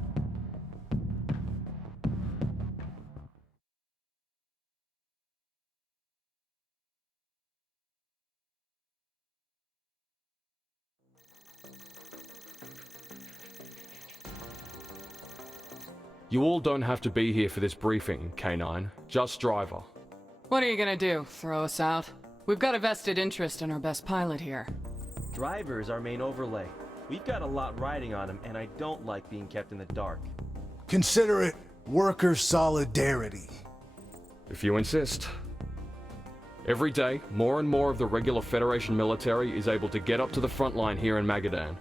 You all don't have to be here for this briefing, K9. Just Driver. What are you gonna do? Throw us out? We've got a vested interest in our best pilot here. Driver's our main overlay. We've got a lot riding on him, and I don't like being kept in the dark. Consider it worker solidarity. If you insist. Every day, more and more of the regular Federation military is able to get up to the front line here in Magadan.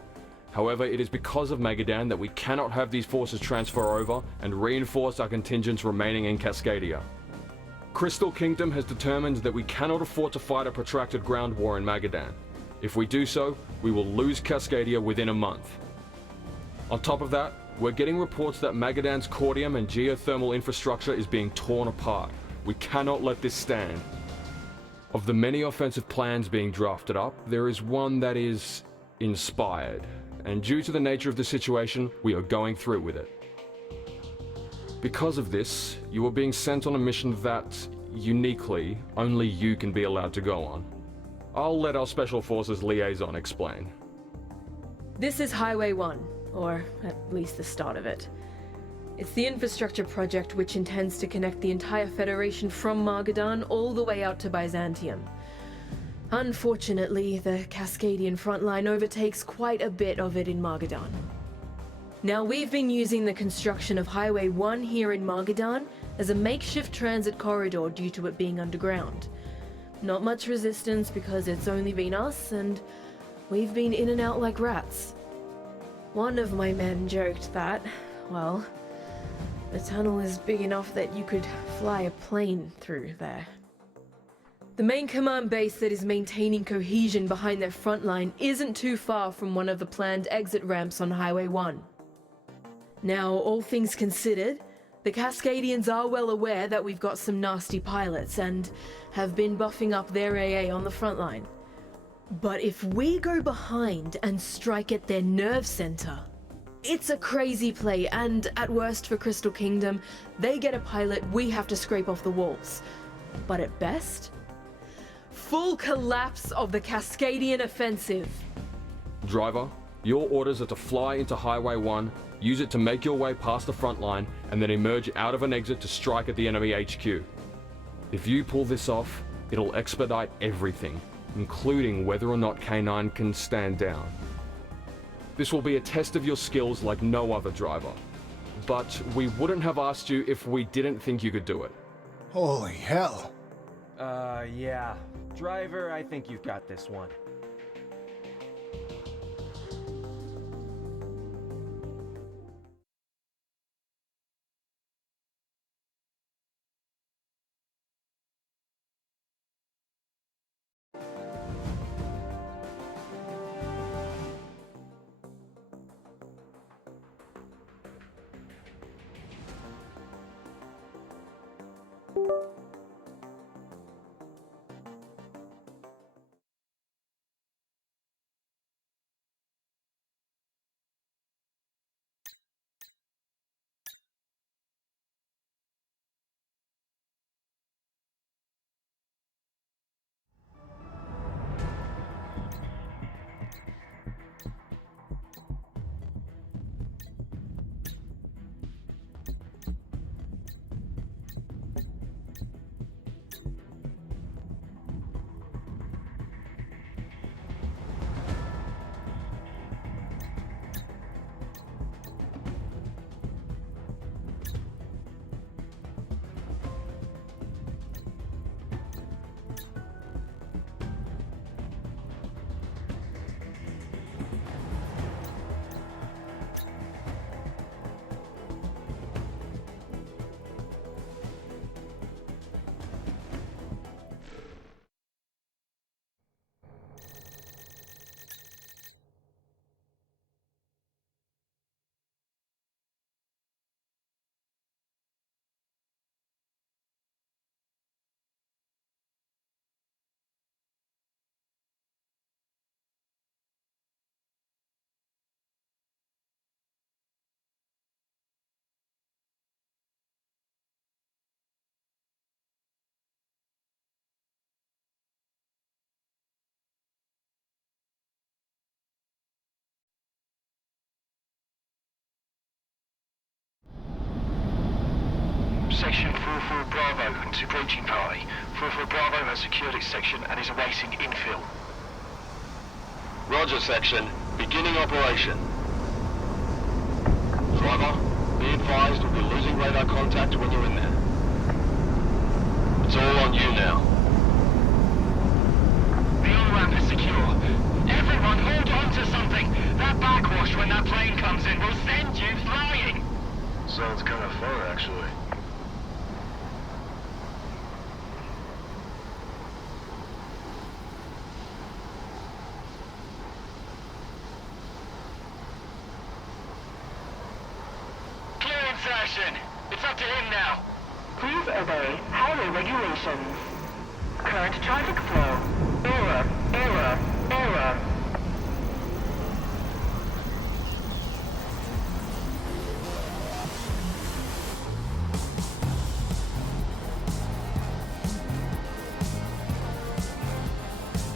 However, it is because of Magadan that we cannot have these forces transfer over and reinforce our contingents remaining in Cascadia. Crystal Kingdom has determined that we cannot afford to fight a protracted ground war in Magadan. If we do so, we will lose Cascadia within a month. On top of that, we're getting reports that Magadan's cordium and geothermal infrastructure is being torn apart. We cannot let this stand. Of the many offensive plans being drafted up, there is one that is inspired. And due to the nature of the situation, we are going through with it. Because of this, you are being sent on a mission that, uniquely, only you can be allowed to go on. I'll let our Special Forces liaison explain. This is Highway 1, or at least the start of it. It's the infrastructure project which intends to connect the entire Federation from Magadan all the way out to Byzantium. Unfortunately, the Cascadian frontline overtakes quite a bit of it in Magadan. Now, we've been using the construction of Highway 1 here in Magadan as a makeshift transit corridor due to it being underground. Not much resistance because it's only been us, and we've been in and out like rats. One of my men joked that, well, the tunnel is big enough that you could fly a plane through there. The main command base that is maintaining cohesion behind their front line isn't too far from one of the planned exit ramps on Highway 1. Now, all things considered, the Cascadians are well aware that we've got some nasty pilots and have been buffing up their AA on the front line. But if we go behind and strike at their nerve center, it's a crazy play, and at worst for Crystal Kingdom, they get a pilot we have to scrape off the walls. But at best, full collapse of the Cascadian offensive. Driver, your orders are to fly into Highway 1, use it to make your way past the front line, and then emerge out of an exit to strike at the enemy HQ. If you pull this off, it'll expedite everything, including whether or not K9 can stand down. This will be a test of your skills like no other, Driver. But we wouldn't have asked you if we didn't think you could do it. Holy hell. Yeah. Driver, I think you've got this one. Bravo to breaching party. 4-4 Bravo has secured its section and is awaiting infill. Roger, section. Beginning operation. Driver, be advised we'll be losing radar contact when you're in there. It's all on you now. The on-ramp is secure. Everyone hold on to something! That backwash when that plane comes in will send you flying! Sounds kind of fun, actually. Clear insertion! It's up to him now! Please obey highway regulations. Current traffic flow. Error, error, error.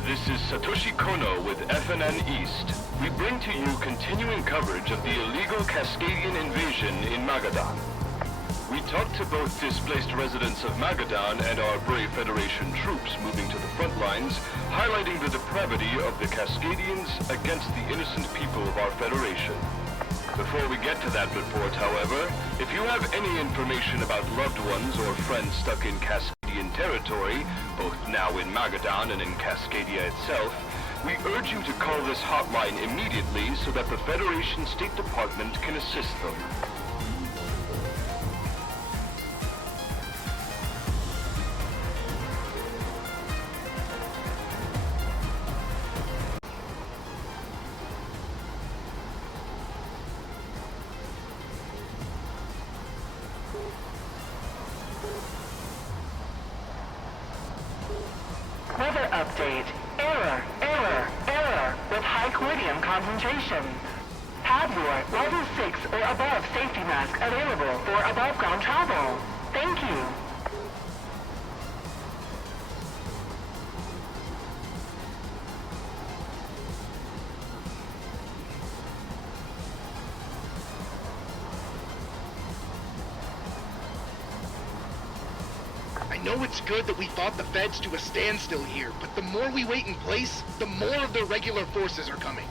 This is Satoshi Kono with FNN East. We bring to you continuing coverage of the illegal Cascadian invasion in Magadan. We talked to both displaced residents of Magadan and our brave Federation troops moving to the front lines, highlighting the depravity of the Cascadians against the innocent people of our Federation. Before we get to that report, however, if you have any information about loved ones or friends stuck in Cascadian territory, both now in Magadan and in Cascadia itself, we urge you to call this hotline immediately so that the Federation State Department can assist them. Weather update. Error, error, error with high choridium concentration. Have your level 6 or above safety mask available for above ground travel. Thank you. I know it's good that we fought the feds to a standstill here, but the more we wait in place, the more of their regular forces are coming.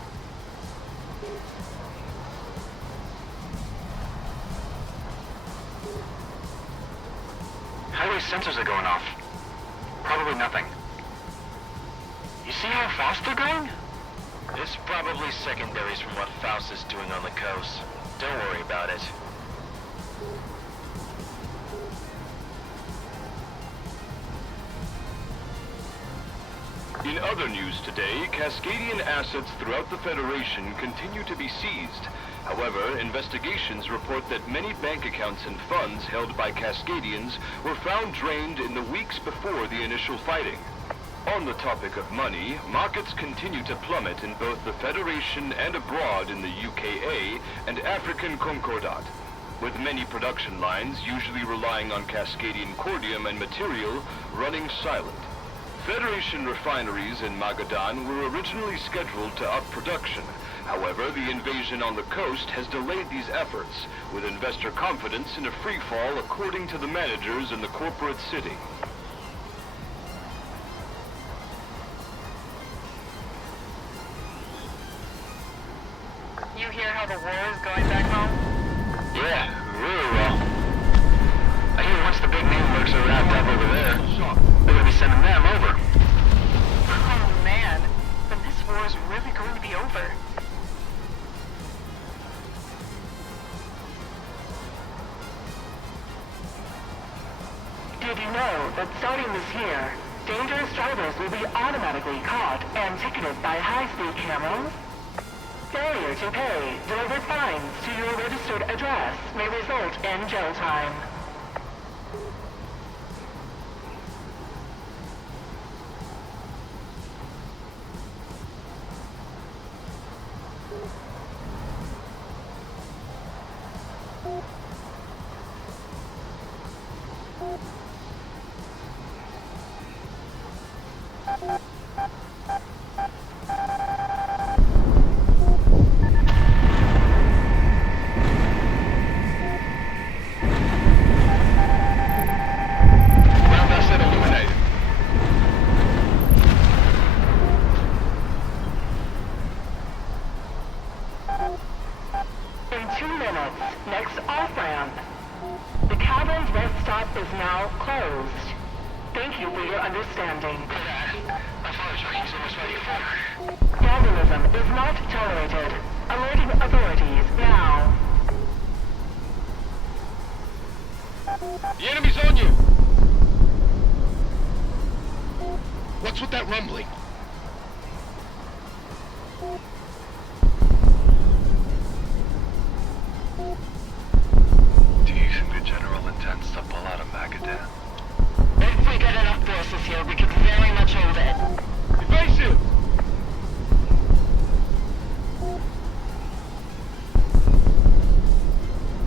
Highway sensors are going off. Probably nothing. You see how fast they're going? It's probably secondaries from what Faust is doing on the coast. Don't worry about it. In other news today, Cascadian assets throughout the Federation continue to be seized. However, investigations report that many bank accounts and funds held by Cascadians were found drained in the weeks before the initial fighting. On the topic of money, markets continue to plummet in both the Federation and abroad in the UKA and African Concordat, with many production lines, usually relying on Cascadian cordium and material, running silent. Federation refineries in Magadan were originally scheduled to up production. However, the invasion on the coast has delayed these efforts, with investor confidence in a free fall according to the managers in the corporate city. You hear how the war is going back home? Yeah, really well. I hear once the big name works are wrapped up over there, they're gonna be sending them over. Oh man, then this war is really going to be over. Did you know that starting this year, dangerous drivers will be automatically caught and ticketed by high-speed cameras? Failure to pay delivered fines to your registered address may result in jail time. 2 minutes. Next off-ramp. The cavern's rest stop is now closed. Thank you for your understanding. I thought Jackie's almost ready for her. Vandalism is not tolerated. Alerting authorities now. The enemy's on you! What's with that rumbling? Do you think the General intends to pull out of Magadan? If we get enough forces here, we could very much hold it. Evasive!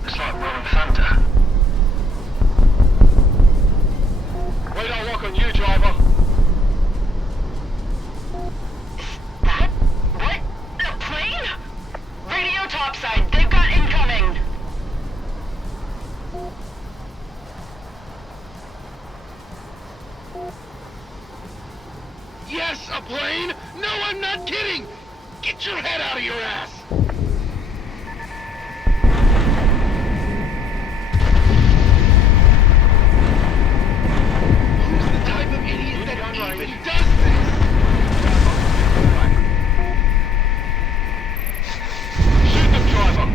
It's like rolling thunder. Wait, I'll lock on you, driver. That? What? A plane? Radio topside, they've got incoming! Yes, a plane! No, I'm not kidding! Get your head out of your ass! Who's the type of idiot that even does this? Shoot them, driver!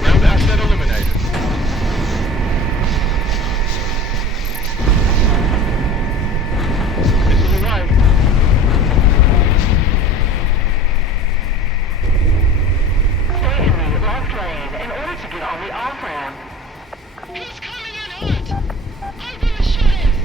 Ground asset eliminated. Missiles away. Stay in the left lane in order to get on the off-ramp. He's coming in hot! Open the shutters!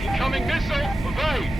Incoming missile! Evade!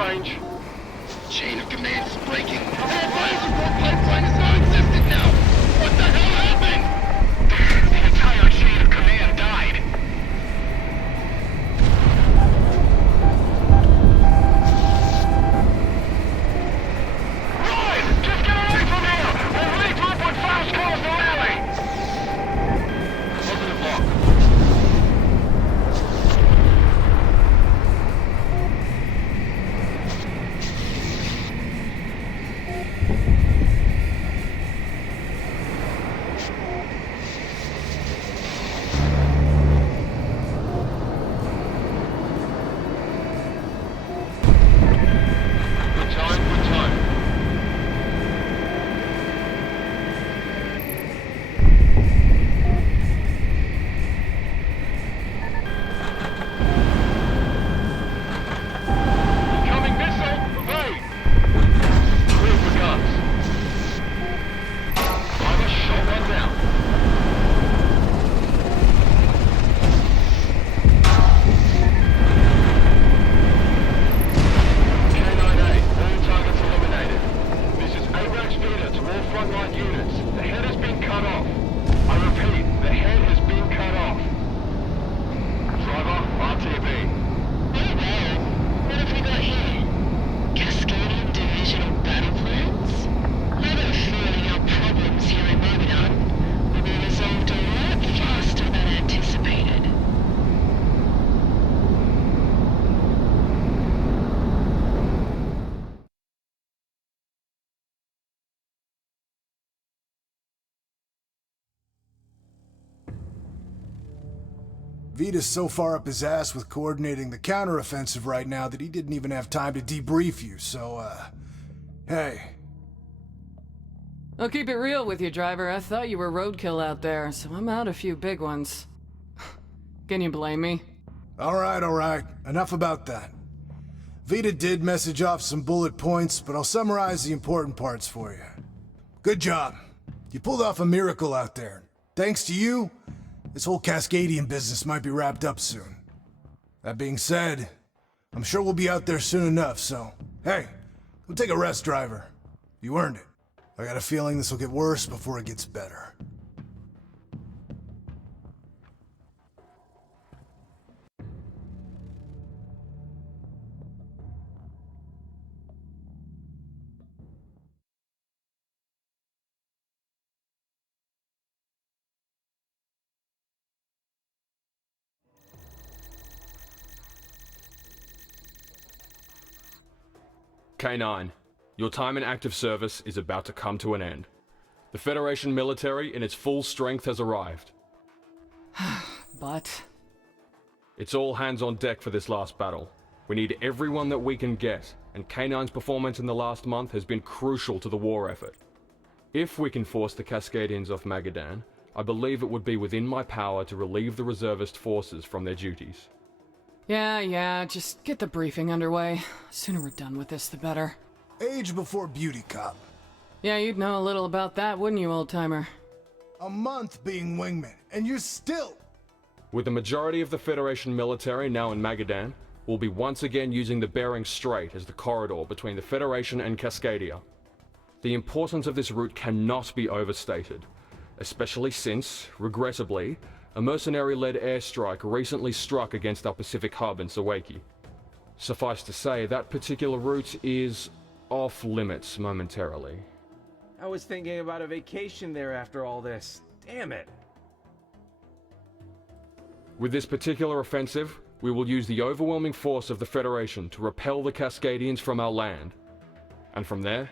range. Chain of command is breaking. Our support pipeline is non-existent now. What the hell happened? The entire chain of command died. Rise! Just get away from here! We'll regroup when Faust calls the rally! Positive lock. Good time, good time. Incoming missile, evade! Clear for guns. Driver, shot one down. K9A, all targets eliminated. This is ABRAX Vita to all frontline units. The head has been cut off. I repeat, the head has been cut off. Driver, RTB. Oh well, what have we got here? Cascadian divisional battle plans? I have a feeling our problems here in Magadan will be resolved a lot faster than anticipated. Vita's so far up his ass with coordinating the counteroffensive right now that he didn't even have time to debrief you, so, hey. I'll keep it real with you, driver. I thought you were roadkill out there, so I'm out a few big ones. Can you blame me? Alright. Enough about that. Vita did message off some bullet points, but I'll summarize the important parts for you. Good job. You pulled off a miracle out there. Thanks to you, this whole Cascadian business might be wrapped up soon. That being said, I'm sure we'll be out there soon enough, so... Hey, go take a rest, driver. You earned it. I got a feeling this will get worse before it gets better. K9, your time in active service is about to come to an end. The Federation military in its full strength has arrived. But... It's all hands on deck for this last battle. We need everyone that we can get, and K9's performance in the last month has been crucial to the war effort. If we can force the Cascadians off Magadan, I believe it would be within my power to relieve the reservist forces from their duties. Yeah, just get the briefing underway. Sooner we're done with this, the better. Age before beauty, cop. Yeah, you'd know a little about that, wouldn't you, old-timer? A month being wingman, and you're still... With the majority of the Federation military now in Magadan, we'll be once again using the Bering Strait as the corridor between the Federation and Cascadia. The importance of this route cannot be overstated, especially since, regrettably, a mercenary-led airstrike recently struck against our Pacific hub in Sawaki. Suffice to say, that particular route is off-limits momentarily. I was thinking about a vacation there after all this. Damn it. With this particular offensive, we will use the overwhelming force of the Federation to repel the Cascadians from our land. And from there,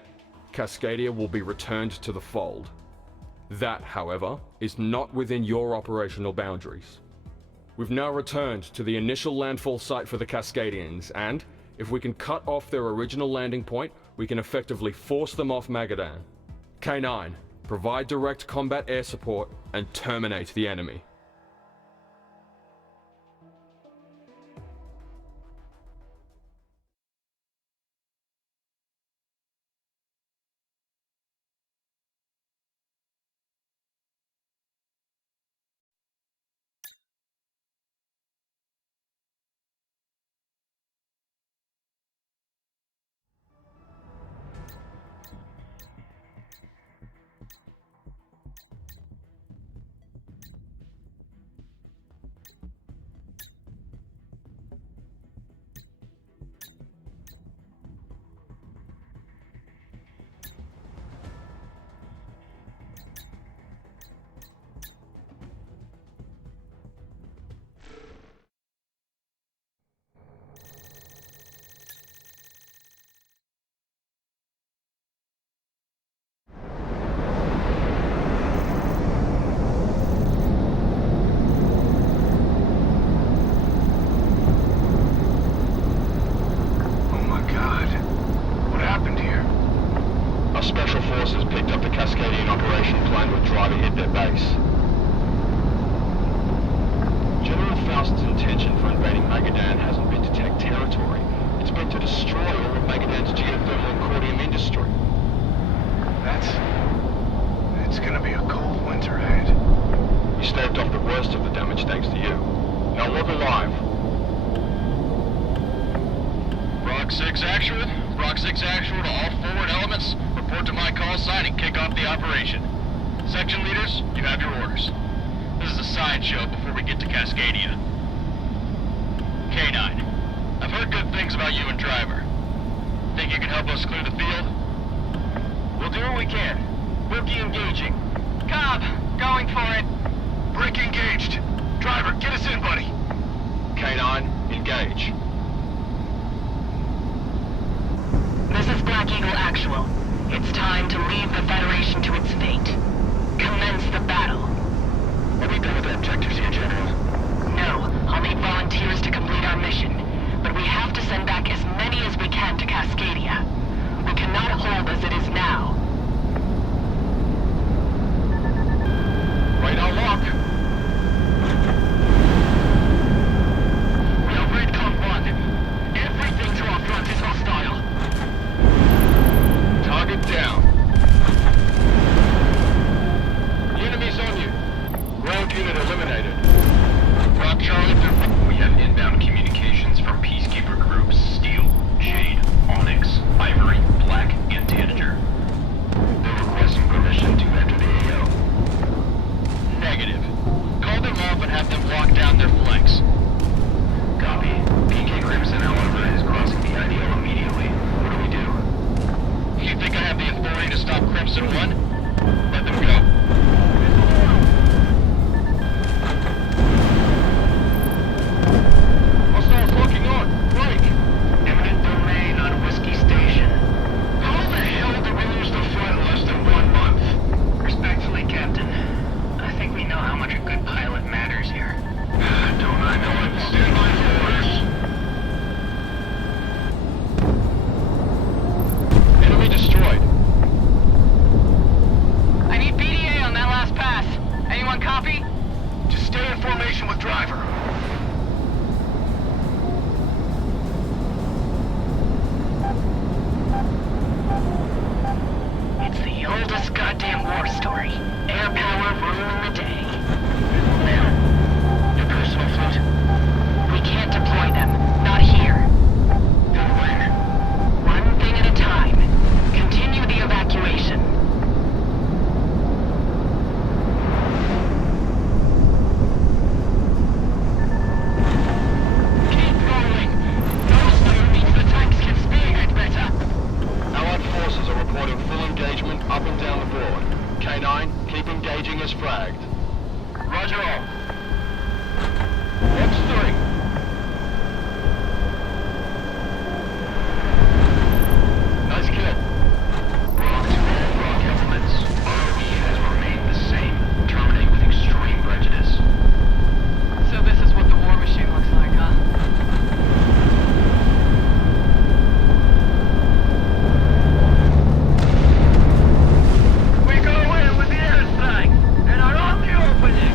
Cascadia will be returned to the fold. That, however, is not within your operational boundaries. We've now returned to the initial landfall site for the Cascadians, and if we can cut off their original landing point, we can effectively force them off Magadan. K9, provide direct combat air support and terminate the enemy. command would try to hit their base. General Faust's intention for invading Magadan hasn't been to take territory. It's been to destroy all of Magadan's geothermal and cordium industry. It's gonna be a cold winter ahead. You staved off the worst of the damage thanks to you. Now look alive. Rock 6 actual to all forward elements. Report to my call sign and kick off the operation. Section leaders, you have your orders. This is a sideshow before we get to Cascadia. K9, I've heard good things about you and Driver. Think you can help us clear the field? We'll do what we can. Rookie engaging. Cobb, going for it. Brick engaged. Driver, get us in, buddy. K9, engage. This is Black Eagle Actual. It's time to leave the Federation to its fate. Commence the battle. Are we done with the objectives here, General? No, I'll need volunteers to complete our mission. But we have to send back as many as we can to Cascadia. We cannot hold as it is now. Radar lock. We are Red Comp 1. Everything to our front is hostile. Target down. The enemy's on you. Ground unit eliminated. Rock Charlie through... We have inbound communications from peacekeeper groups Steel, Jade, Onyx, Ivory, Black, and Tanager. They're requesting permission to enter the AO. Negative. Call them off and have them lock down their flanks. Copy. PK Crimson, however, is crossing the IDO immediately. What do we do? You think I have the authority to stop Crimson 1? Let them go. Hostiles locking on. Break. Eminent domain on Whiskey Station. How the hell did we lose the front in less than 1 month? Respectfully, Captain. I think we know how much a good pilot matters here. Don't I know it? Stand by for orders. Enemy destroyed. I need BDA on that last pass. Anyone copy? Just stay in formation with Driver. It's the oldest goddamn war story. Air power ruling the day. Your personal fleet? We can't deploy them. Not here. Then when? One thing at a time. Continue the evacuation. Keep rolling. Those fire means the tanks can spearhead better. Allied forces are reporting full engagement up and down the board. K9, keep engaging as fragged. Roger all. X3. Nice kill. Rock to all rock elements. ROE has remained the same. Terminate with extreme prejudice. So this is what the war machine looks like, huh? We go in with the airstrike and are on the opening.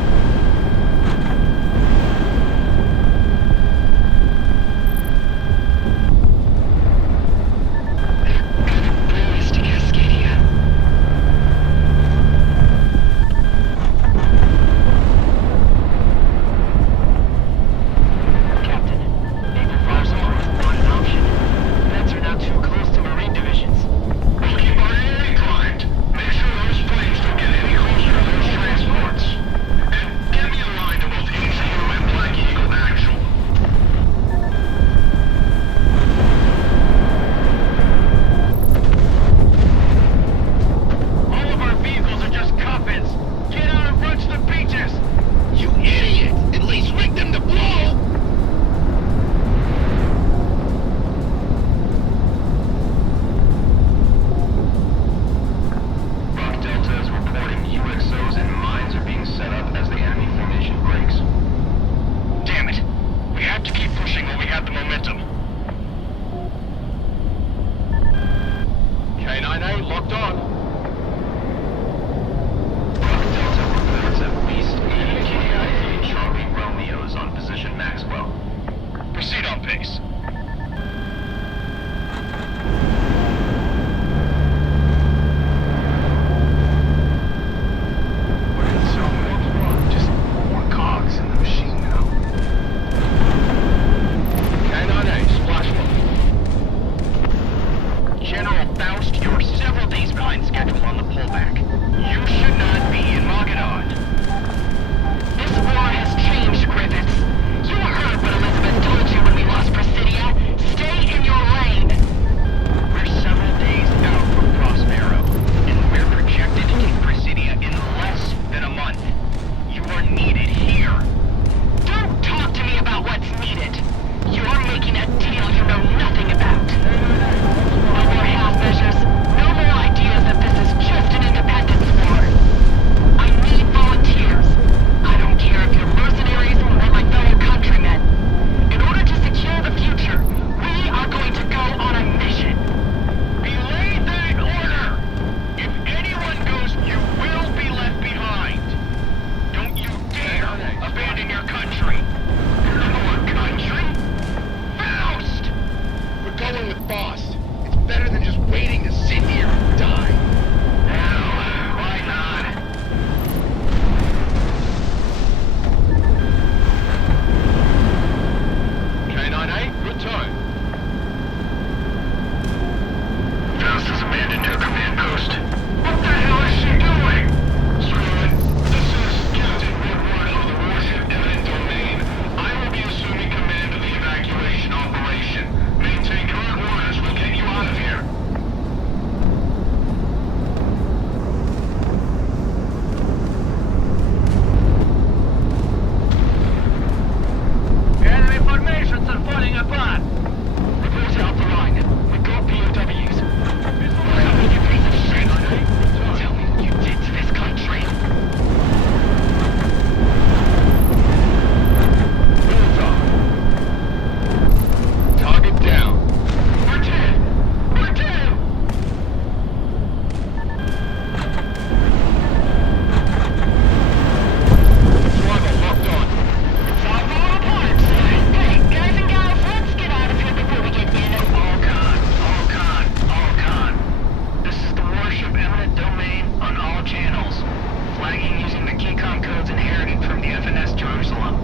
FNS Jerusalem.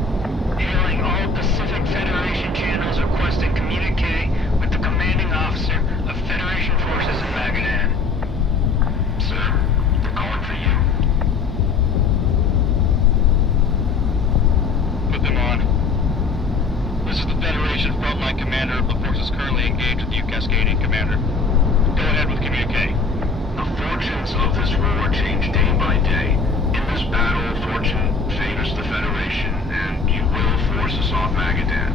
Hailing all Pacific Federation channels requesting communique with the commanding officer of Federation forces in Magadan. Sir, they're calling for you. Put them on. This is the Federation frontline commander of the forces currently engaged with you, Cascadian Commander. Go ahead with communique. The fortunes of this war change day by day. In this battle, fortune favors the Federation, and you will force us off Magadan.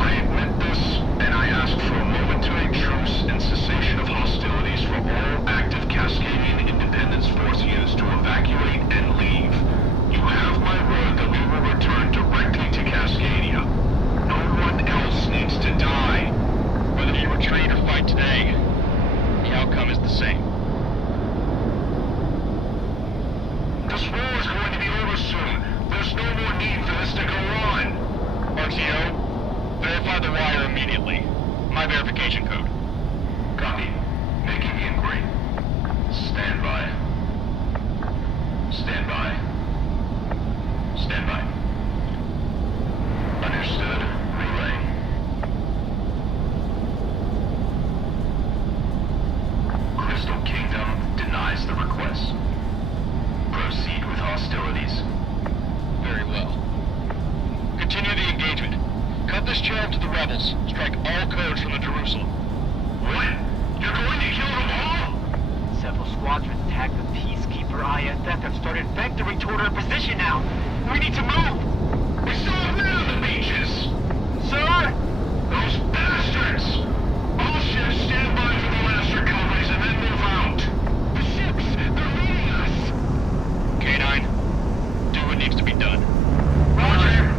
I admit this, and I ask for a momentary truce and cessation of hostilities for all active Cascadian Independence Force units to evacuate and leave. You have my word that we will return directly to Cascadia. No one else needs to die. Whether you retreat or fight today, the outcome is the same. This war is going to be over soon. There's no more need for this to go on. RTO, verify the wire immediately. My verification code. Copy. Making inquiry. Stand by. Stand by. Stand by. Understood. Relay. Crystal Kingdom denies the request. Proceed with hostilities. Very well. Continue the engagement. Cut this channel to the rebels. Strike all codes from the Jerusalem. What? You're going to kill them all? Several squadrons attacked the Peacekeeper ISF have started vectoring toward our position now. We need to move! We still have men on the beaches! Sir! Those bastards! All ships stand by for the last recoveries and then move out. The ships! They're leading us! K9, do what needs to be done. Roger!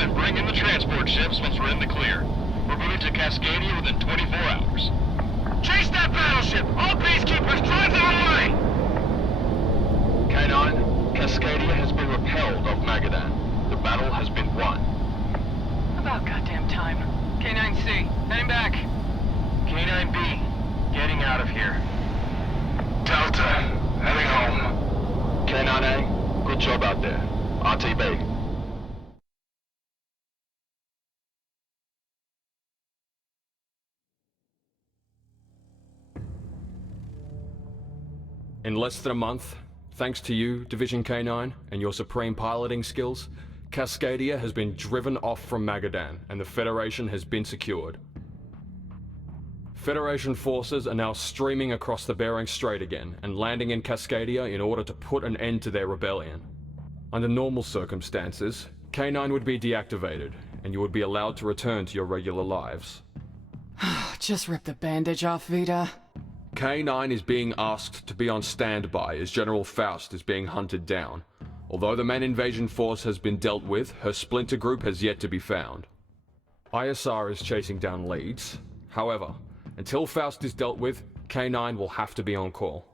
then bring in the transport ships once we're in the clear. We're moving to Cascadia within 24 hours. Chase that battleship! All peacekeepers, drive them away! K9, Cascadia has been repelled off Magadan. The battle has been won. About goddamn time. K9C, heading back. K9B, getting out of here. Delta, heading home. K9A, good job out there. RTB. In less than a month, thanks to you, Division K9, and your supreme piloting skills, Cascadia has been driven off from Magadan, and the Federation has been secured. Federation forces are now streaming across the Bering Strait again, and landing in Cascadia in order to put an end to their rebellion. Under normal circumstances, K9 would be deactivated, and you would be allowed to return to your regular lives. Just rip the bandage off, Vita. K9 is being asked to be on standby as General Faust is being hunted down. Although the main invasion force has been dealt with, her splinter group has yet to be found. ISR is chasing down leads. However, until Faust is dealt with, K9 will have to be on call.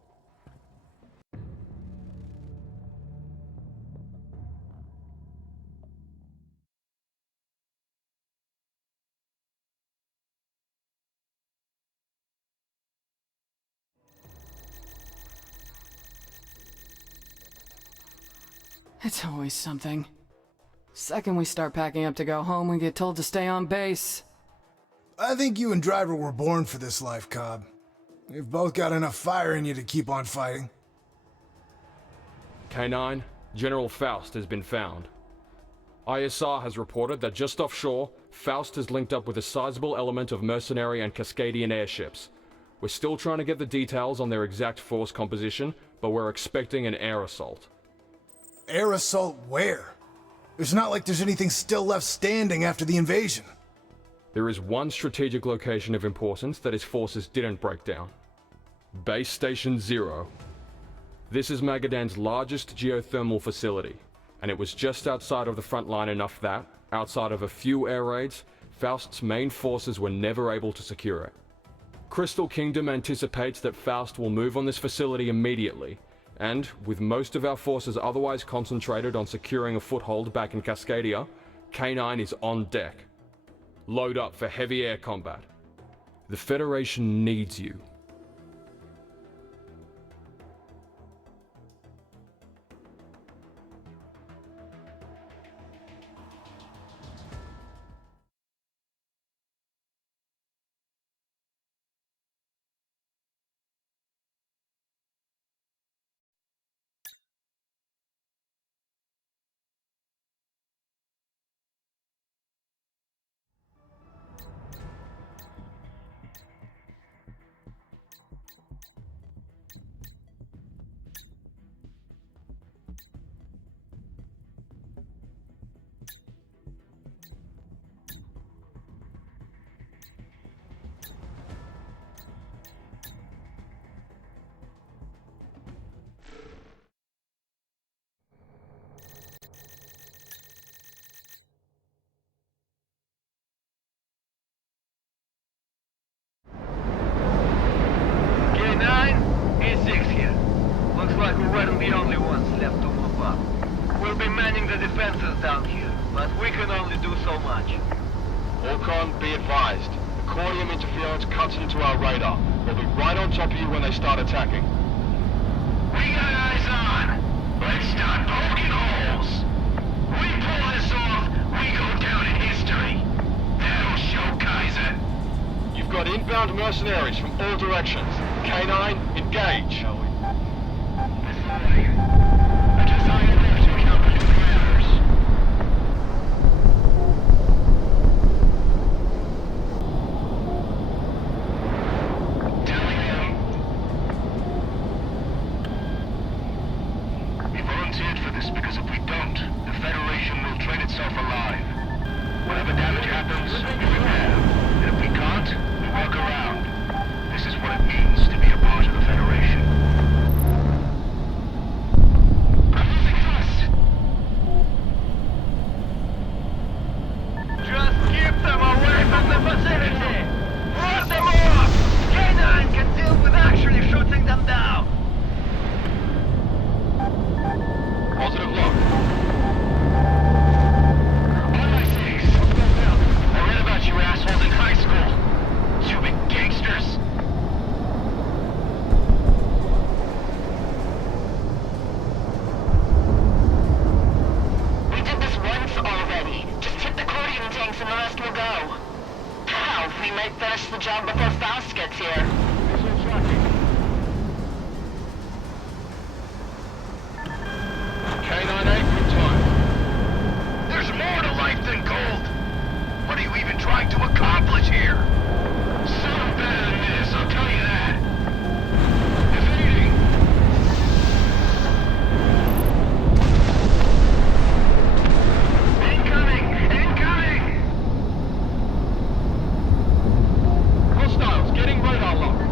It's always something. Second we start packing up to go home, we get told to stay on base. I think you and Driver were born for this life, Cobb. You've both got enough fire in you to keep on fighting. K9, General Faust has been found. ISR has reported that just offshore, Faust has linked up with a sizable element of mercenary and Cascadian airships. We're still trying to get the details on their exact force composition, but we're expecting an air assault. Air assault where? It's not like there's anything still left standing after the invasion. There is one strategic location of importance that his forces didn't break down. Base Station 0. This is Magadan's largest geothermal facility, and it was just outside of the front line enough that, outside of a few air raids, Faust's main forces were never able to secure it. Crystal Kingdom anticipates that Faust will move on this facility immediately, and, with most of our forces otherwise concentrated on securing a foothold back in Cascadia, K9 is on deck. Load up for heavy air combat. The Federation needs you. like we weren't the only ones left to move up. We'll be manning the defenses down here, but we can only do so much. Orcon, be advised. Accordion interference cuts into our radar. We'll be right on top of you when they start attacking. We got eyes on. Let's start poking holes. We pull this off, we go down in history. That'll show Kaiser. You've got inbound mercenaries from all directions. K9, engage. A design left to counter new parameters. Telling him. We volunteered for this because if we don't, the Federation will trade itself alive. Whatever damage happens, we repair. And if we can't, we work around. This is what it means to be a part of the Federation. proximity! Run them off! K9 can deal with actually shooting them down! Positive lock. On my six. I read about you assholes in high school. Stupid gangsters. We did this once already. Just hit the accordion tanks and the rest will go. How? We might finish the job before Faust gets here. K9A, good time. There's more to life than gold. What are you even trying to accomplish here? Something better than this, I'll tell you that. Evading! Incoming! Incoming! Hostiles, getting radar lock.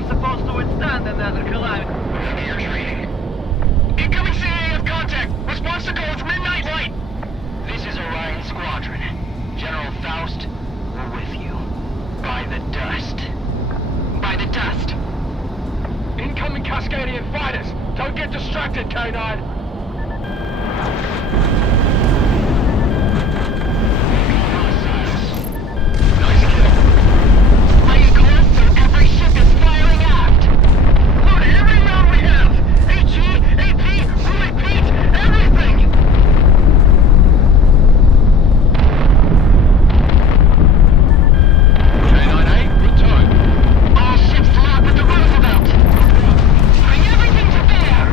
are supposed to withstand another calamity. Air training. Incoming CAF contact! Response to call is Midnight Light! This is Orion Squadron. General Faust, we're with you. By the dust. By the dust! Incoming Cascadian fighters! Don't get distracted, K9! Nice kill. Lay it close so every ship is firing aft! Load every round we have! AG, AP, repeat, everything! K9A, good time. All ships locked with the Roosevelt! Bring everything to bear!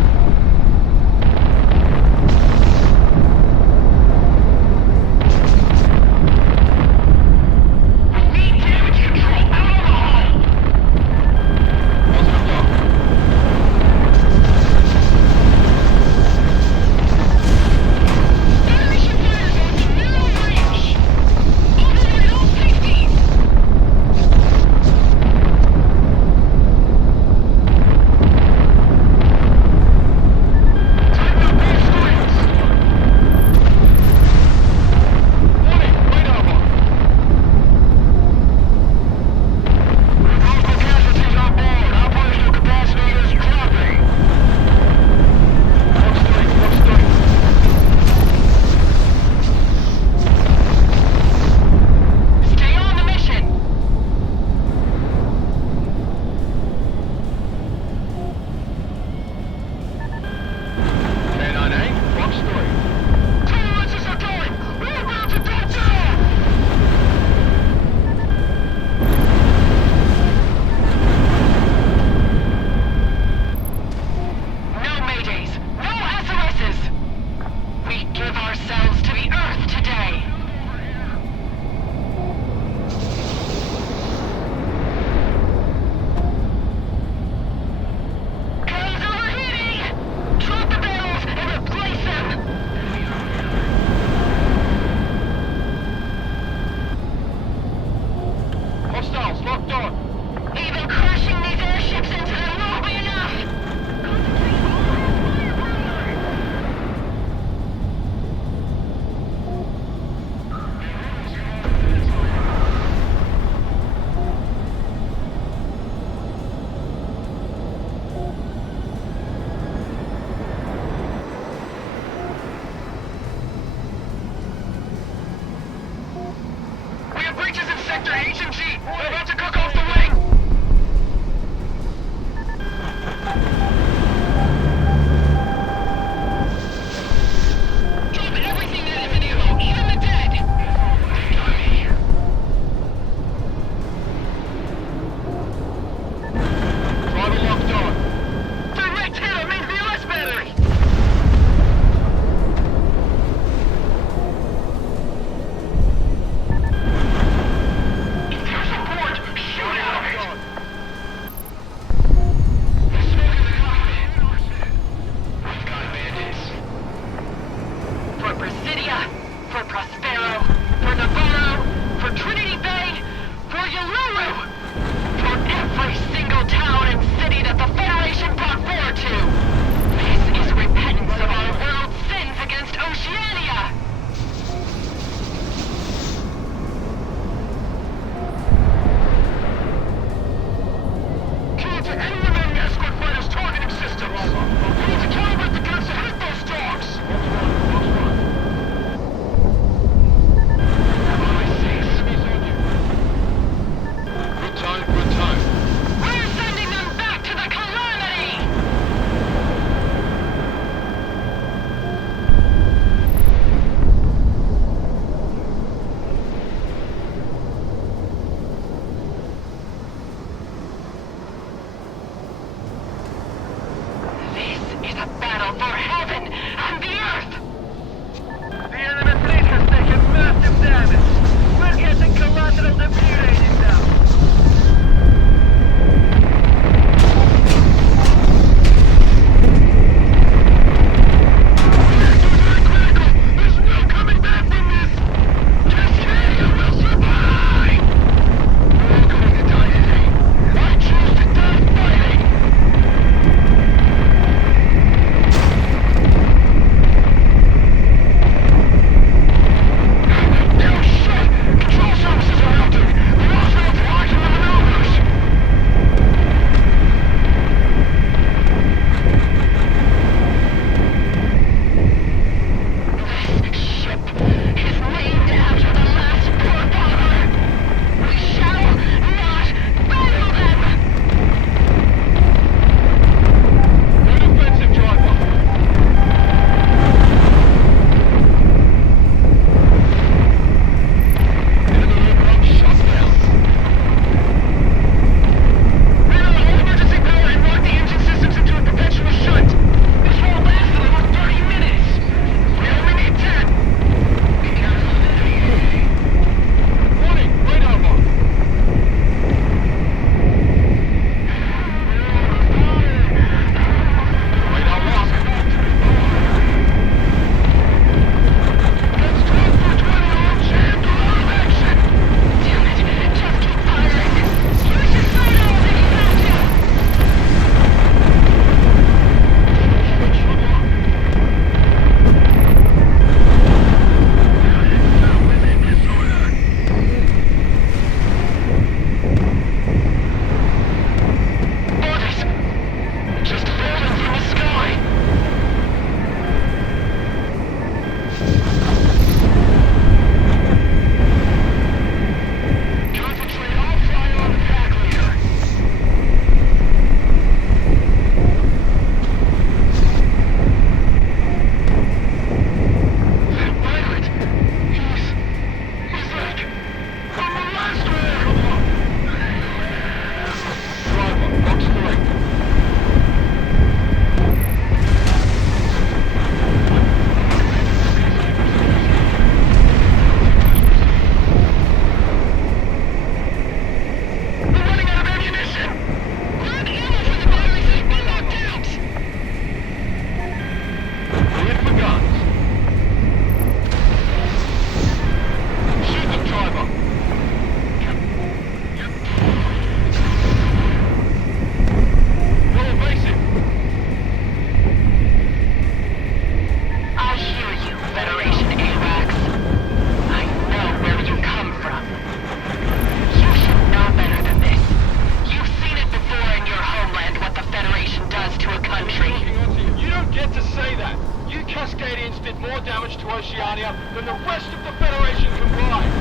more damage to Oceania than the rest of the Federation combined.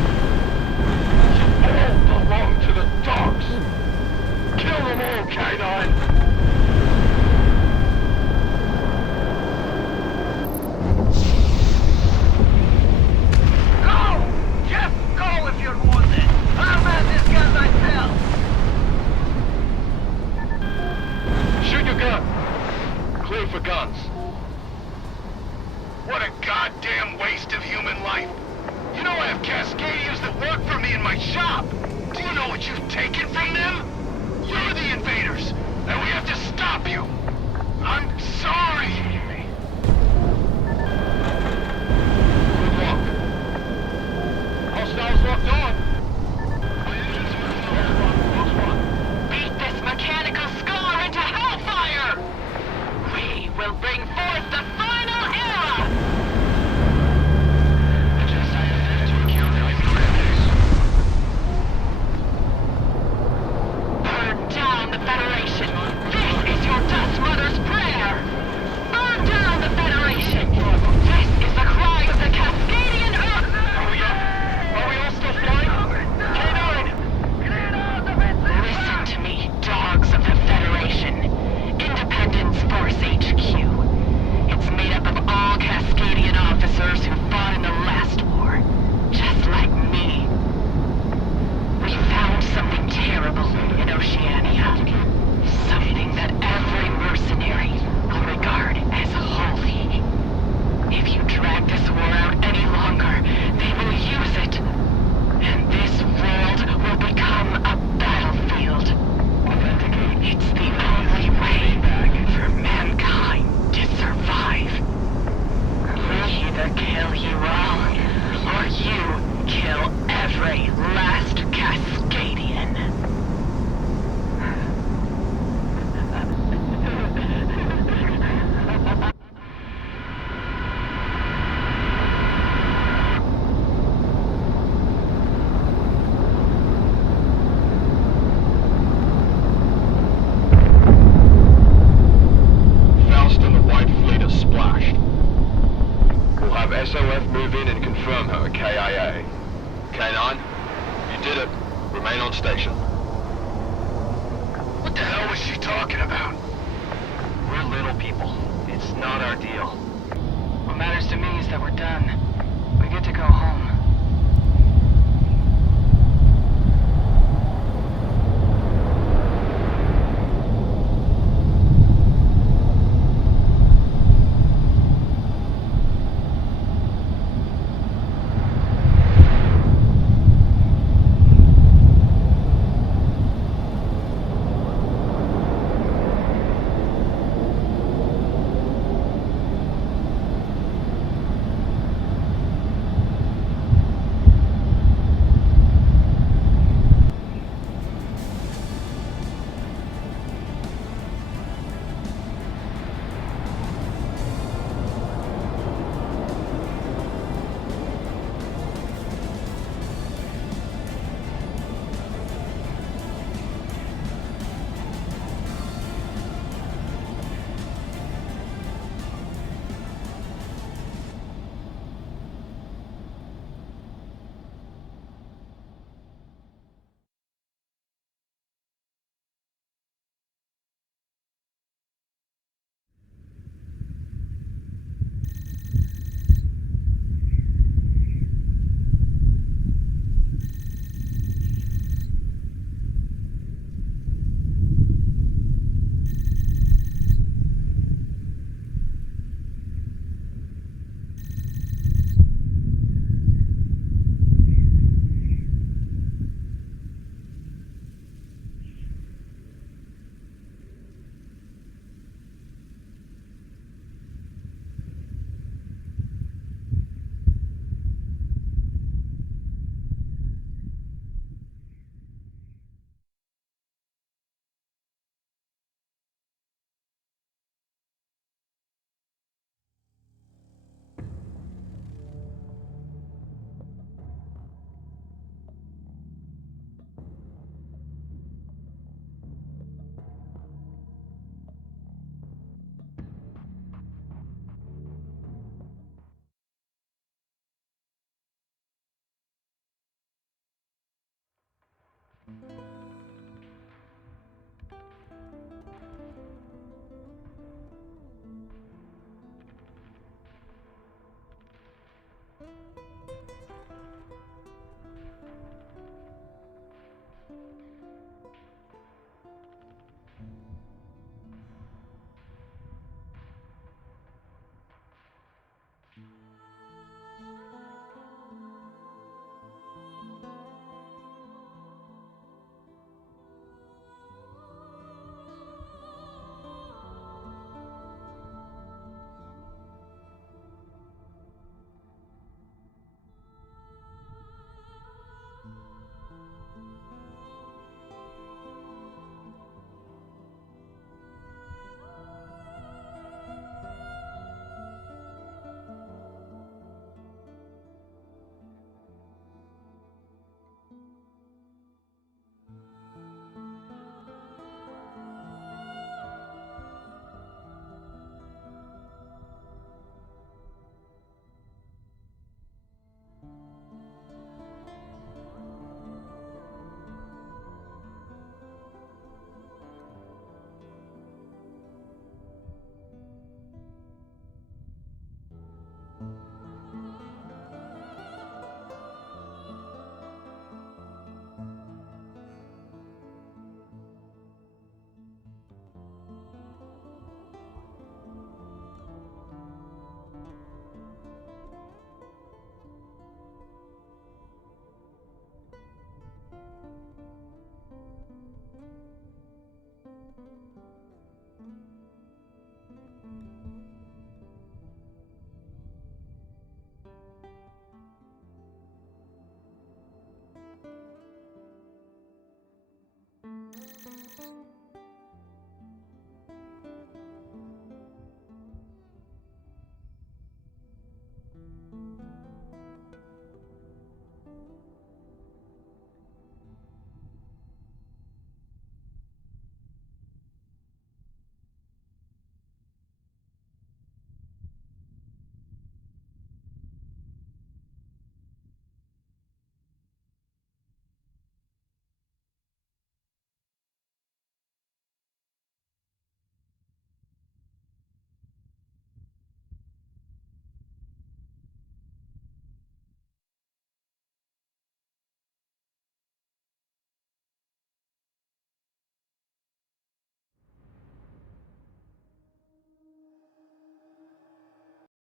You all belong to the dogs. Kill them all, K9. Clear for guns. What a goddamn waste of human life. You know I have Cascadians that work for me in my shop. Do you know what you've taken from them? You're the invaders, and we have to stop you. I'm sorry. Good luck. Hostiles locked on. Beat this mechanical scar into hellfire! We will bring forth the final era! Burn down the Federation! This is your Dust Mother's prayer! Burn down the Federation! This is the cry of the Cascadian Earth! Are we all still flying? K9! Listen to me, dogs of the Federation. Independence Force HQ. It's made up of all Cascadian officers who fought in the last war. Just like me. We found something terrible in Oceania. Something that every mercenary will regard as holy. If you drag this war out any longer, they will use it. And this world will become a battlefield. It's the only way for mankind to survive. We either kill you all, or you kill every last Cascadian. Faust and the White Fleet are splashed. We'll have SOF move in and confirm her KIA. K9, you did it. Remain on station. What the hell was she talking about? We're little people. It's not our deal. What matters to me is that we're done. We get to go home.